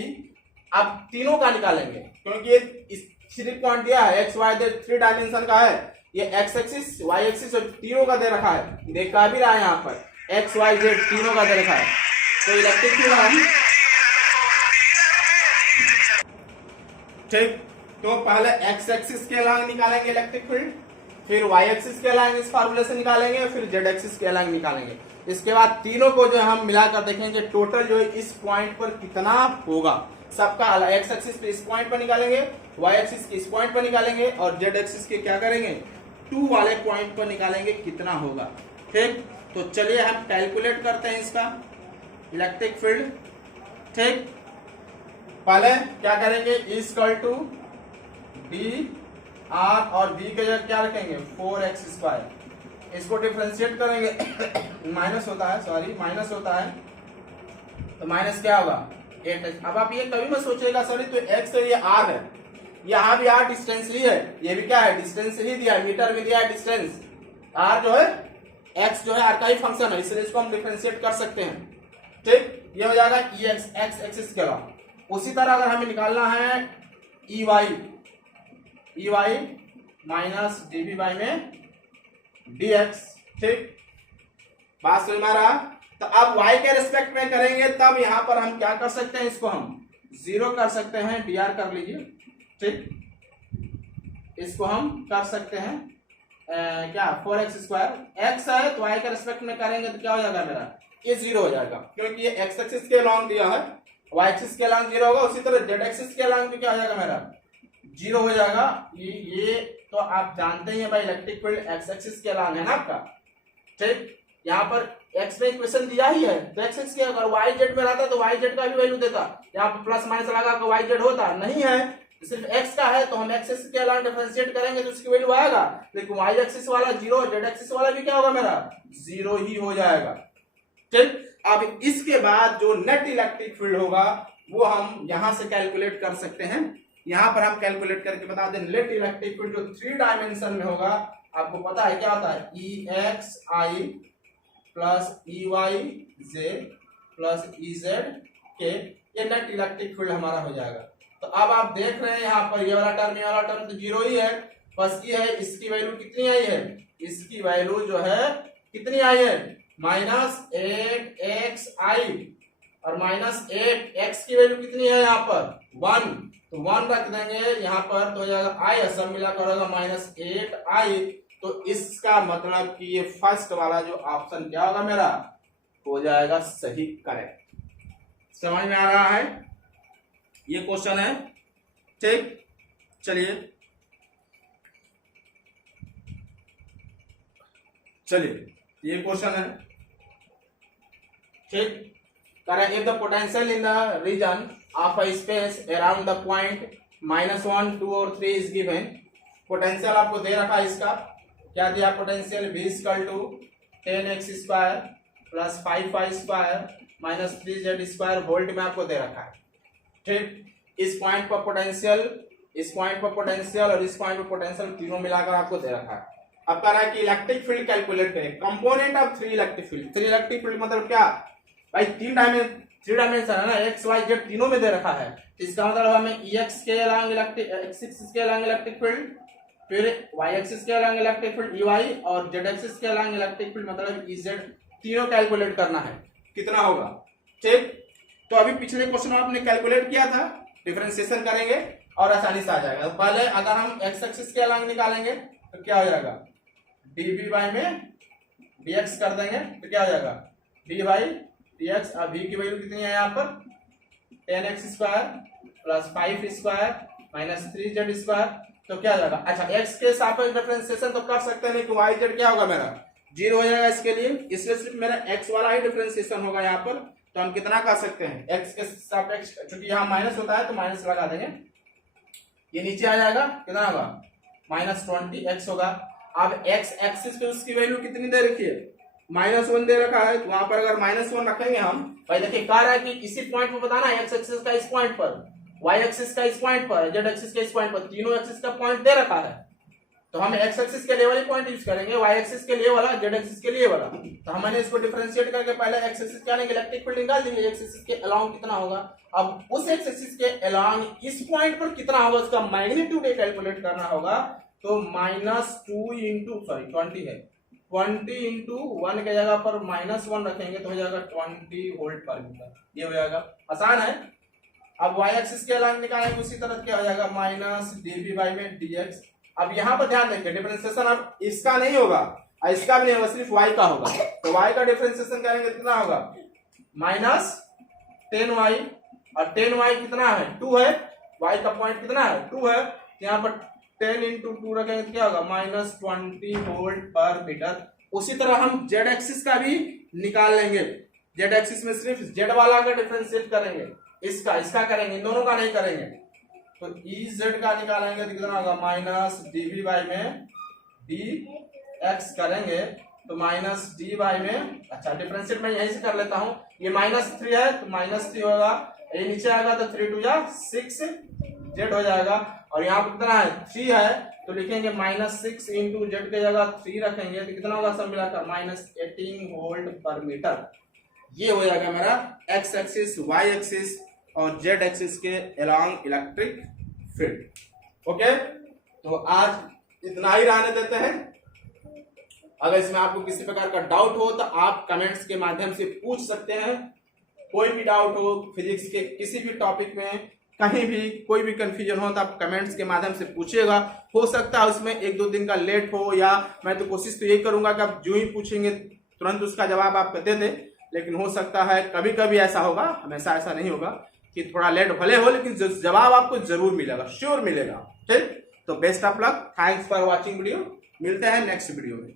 आप तीनों का निकालेंगे, क्योंकि ये 3 पॉइंट दिया है, एक्स वाई 3 डायमेंशन का है, ये एक्स एक्सिस वाई एक्सिस और तीनों का दे रखा है, देखा भी रहा है यहाँ पर एक्स वाई जेड तीनों का दे रखा है। तो इलेक्ट्रिक फील्ड हम ठीक, तो पहले एक्स एक्सिस के अलग निकालेंगे इलेक्ट्रिक फील्ड, फिर वाई एक्सिस के अलग इस फार्मूले से निकालेंगे, फिर जेड एक्सिस के अलग निकालेंगे। इसके बाद तीनों को जो हम मिलाकर देखेंगे टोटल जो है इस पॉइंट पर कितना होगा, सबका अलग। एक्स एक्सिस पे इस पॉइंट पर निकालेंगे, वाई एक्सिस के इस पॉइंट पर निकालेंगे, और जेड एक्सिस के क्या करेंगे 2 वाले पॉइंट पर निकालेंगे कितना होगा। ठीक, तो चलिए हम कैलकुलेट करते हैं इसका इलेक्ट्रिक फील्ड। ठीक, पहले क्या करेंगे इक्वल टू डी आर, और बी के जगह क्या रखेंगे 4x²। इसको डिफरेंशिएट करेंगे माइनस होता है, तो माइनस क्या होगा 8x। अब आप ये कभी मत सोचिएगा सॉरी तो x है ये r है, यहाँ भी आर डिस्टेंस ही है, ये भी क्या है डिस्टेंस ही दिया है, मीटर में दिया है डिस्टेंस। आर जो है एक्स जो है आर का ही फंक्शन है, इसलिए इसको हम डिफरेंशिएट कर सकते हैं। ठीक, ये हो जाएगा ई एक्स, एक्स एक्सिस के अलावा। उसी तरह अगर हमें निकालना है E Y minus D V Y में डी एक्स। ठीक, बात समझ में आ रहा? तो अब y के रिस्पेक्ट में करेंगे तब यहां पर हम क्या कर सकते हैं, इसको हम 0 कर सकते हैं, dr कर लीजिए। ठीक, इसको हम कर सकते हैं क्या 4x स्क्वायर, x है तो y के रिस्पेक्ट में करेंगे तो क्या हो जाएगा मेरा, ये 0 हो जाएगा, क्योंकि ये x एक्सिस के अलॉन्ग दिया है, y एक्सिस के अलॉन्ग 0 होगा। उसी तरह z एक्सिस के अलॉन्ग भी क्या हो जाएगा मेरा 0 हो जाएगा। ये तो आप जानते ही हैं भाई, इलेक्ट्रिक फील्ड x एक्सिस के अलॉन्ग है ना आपका। ठीक, यहाँ पर x में इक्वेशन दिया ही है, तो x एक्सिस के अगर y z में रहता तो y z का भी वैल्यू देता, यहाँ पर प्लस माइनस लगा कर y z होता, नहीं है सिर्फ x का है तो हम x एक्सिस के अलॉन्ग डिफरेंशिएट करेंगे तो उसकी वैल्यू आएगा, लेकिन y एक्सिस वाला 0, z एक्सिस वाला भी क्या होगा मेरा 0 ही हो जाएगा। ठीक, अब इसके बाद जो नेट इलेक्ट्रिक फील्ड होगा वो हम यहां से कैलकुलेट कर सकते हैं। यहां पर हम कैलकुलेट करके बता दें, नेट इलेक्ट्रिक फील्ड जो 3 डायमेंशन में होगा, आपको पता है क्या होता है, ई एक्स आई प्लस ई वाई जे प्लस ई जेड के, ये नेट इलेक्ट्रिक फील्ड हमारा हो जाएगा। तो अब आप देख रहे हैं यहाँ पर ये वाला टर्म, ये वाला टर्म तो 0 ही है, बस ये है इसकी वैल्यू कितनी आई है, इसकी वैल्यू जो है कितनी आई है -8x आई, और -8x की वैल्यू कितनी है यहाँ पर 1, तो 1 रख देंगे यहाँ पर तो हो जाएगा आई, सब मिलाकर होगा -8i। तो इसका मतलब कि ये फर्स्ट वाला जो ऑप्शन क्या होगा मेरा हो जाएगा सही, करेक्ट। समझ में आ रहा है, ये क्वेश्चन है। ठीक, चलिए ये क्वेश्चन है। ठीक, करें if the potential in the region of a space around the point -1, 2 और 3 इज गिवन। पोटेंशियल आपको दे रखा है, इसका क्या दिया potential, v = 10x square plus 5y square minus 3z square volt में आपको दे रखा है। ठीक, इस पॉइंट पर पोटेंशियल, इस पॉइंट पर पोटेंशियल और इस पॉइंट पर पोटेंशियल तीनों मिलाकर आपको दे रखा है। अब कह रहा है कि इलेक्ट्रिक फील्ड कैलकुलेट करें, component of 3 electric field. 3 electric field मतलब क्या भाई, 3 डायमेंशन है ना, एक्स वाई जेड तीनों में दे रखा है। इसका मतलब हमें एक्स के अलॉन्ग इलेक्ट्रिक, एक्स एक्सिस के अलॉन्ग इलेक्ट्रिक फील्ड, फिर वाई एक्सिस के along electric field E Y, और जेड एक्सिस के अलॉन्ग इलेक्ट्रिक फील्ड मतलब ई जेड, तीनों कैलकुलेट करना है, कितना होगा। ठीक, तो अभी पिछले क्वेश्चन में आपने कैलकुलेट किया था, डिफरेंशिएशन करेंगे और आसानी से आ जाएगा। तो पहले अगर हम एक्स एक्सिस के अलॉन्ग निकालेंगे तो क्या हो जाएगा, डी वाई में dx कर देंगे तो क्या हो जाएगा डी वाई dx। अब v की वैल्यू कितनी है यहाँ पर 10x square plus 5 square minus 3z square, तो क्या हो जाएगा, अच्छा x के सापेक्ष डिफरेंशिएशन तो कर सकते हैं, लेकिन y z क्या होगा मेरा 0 हो जाएगा इसके लिए, इसलिए सिर्फ मेरा x वाला ही डिफरेंशिएशन होगा यहाँ पर। तो हम कितना कर सकते हैं, x के सापेक्ष, क्योंकि यहाँ माइनस होता है तो माइनस लगा देंगे, ये नीचे आ जाएगा, कितना होगा -20x होगा। अब x एक्सिस पे उसकी वैल्यू कितनी दे रखी है, -1 दे रखा है, तो वहां पर अगर -1 रखेंगे हम, भाई देखिए कह रहा है कि इसी पॉइंट पर बताना है, x एक्सिस का इस पॉइंट पर, y एक्सिस का इस पॉइंट पर, z एक्सिस का इस पॉइंट पर, तीनों एक्सिस का पॉइंट दे रखा है, तो हम x एक्सिस के लिए वाली पॉइंट यूज करेंगे, y एक्सिस के लिए वाला, z एक्सिस के लिए वाला। तो हमने इसको डिफरेंशिएट करके पहले x एक्सिस क्या लेंगे, इलेक्ट्रिक फील्ड निकाल देंगे, x एक्सिस के अलोंग कितना होगा। अब उस x एक्सिस के अलोंग इस पॉइंट पर कितना होगा, उसका मैग्नीट्यूड कैलकुलेट करना होगा। तो -2 इंटू 20 है, 20 इंटू 1 के जगह पर -1 रखेंगे तो हो जाएगा 20 वोल्ट पर मीटर, ये हो जाएगा, आसान है। अब y एक्सिस के अलोंग निकालेंगे उसी तरह क्या हो जाएगा -dv में dx। अब यहाँ पर ध्यान देंगे डिफरेंशिएशन अब इसका नहीं होगा, इसका भी नहीं होगा, सिर्फ y का होगा। तो y का डिफरेंशिएशन करेंगे कितना होगा -10y, और 10y कितना है 2 है, y का पॉइंट कितना है 2 है, यहाँ पर 10 इंटू 2 रखेंगे तो क्या होगा -20 वोल्ट पर मीटर। उसी तरह हम z एक्सिस का भी निकाल लेंगे, z एक्सिस में सिर्फ z वाला का डिफरेंशिएट करेंगे, इसका करेंगे, इन दोनों का नहीं करेंगे। तो Ez का निकालेंगे तो कितना होगा -dv में dx करेंगे तो -dy में, अच्छा डिफरेंशिएट मैं यहीं से कर लेता हूं, ये -3 है तो -3 होगा, ये नीचे आएगा तो 3 2 जा 6 जेड हो जाएगा, और यहाँ पर कितना है 3 है तो लिखेंगे -6 इंटू जेड के जगह 3 रखेंगे तो कितना होगा सब मिलाकर -18 वोल्ट पर मीटर। ये हो जाएगा मेरा एक्स एक्सिस, वाई एक्सिस और जेड एक्सिस के अलोंग इलेक्ट्रिक फील्ड। ओके, तो आज इतना ही रहने देते हैं। अगर इसमें आपको किसी प्रकार का डाउट हो तो आप कमेंट्स के माध्यम से पूछ सकते हैं। कोई भी डाउट हो फिजिक्स के किसी भी टॉपिक में, कहीं भी कोई भी कंफ्यूजन हो तो आप कमेंट्स के माध्यम से पूछिएगा। हो सकता है उसमें 1-2 दिन का लेट हो, या मैं तो कोशिश तो यही करूंगा कि आप जो ही पूछेंगे तुरंत उसका जवाब आप दे दें, लेकिन हो सकता है कभी कभी ऐसा होगा, हमेशा ऐसा नहीं होगा कि थोड़ा लेट भले हो, लेकिन जवाब आपको जरूर मिलेगा, श्योर मिलेगा। ठीक, तो best of luck, thanks for watching video, मिलते हैं नेक्स्ट वीडियो में।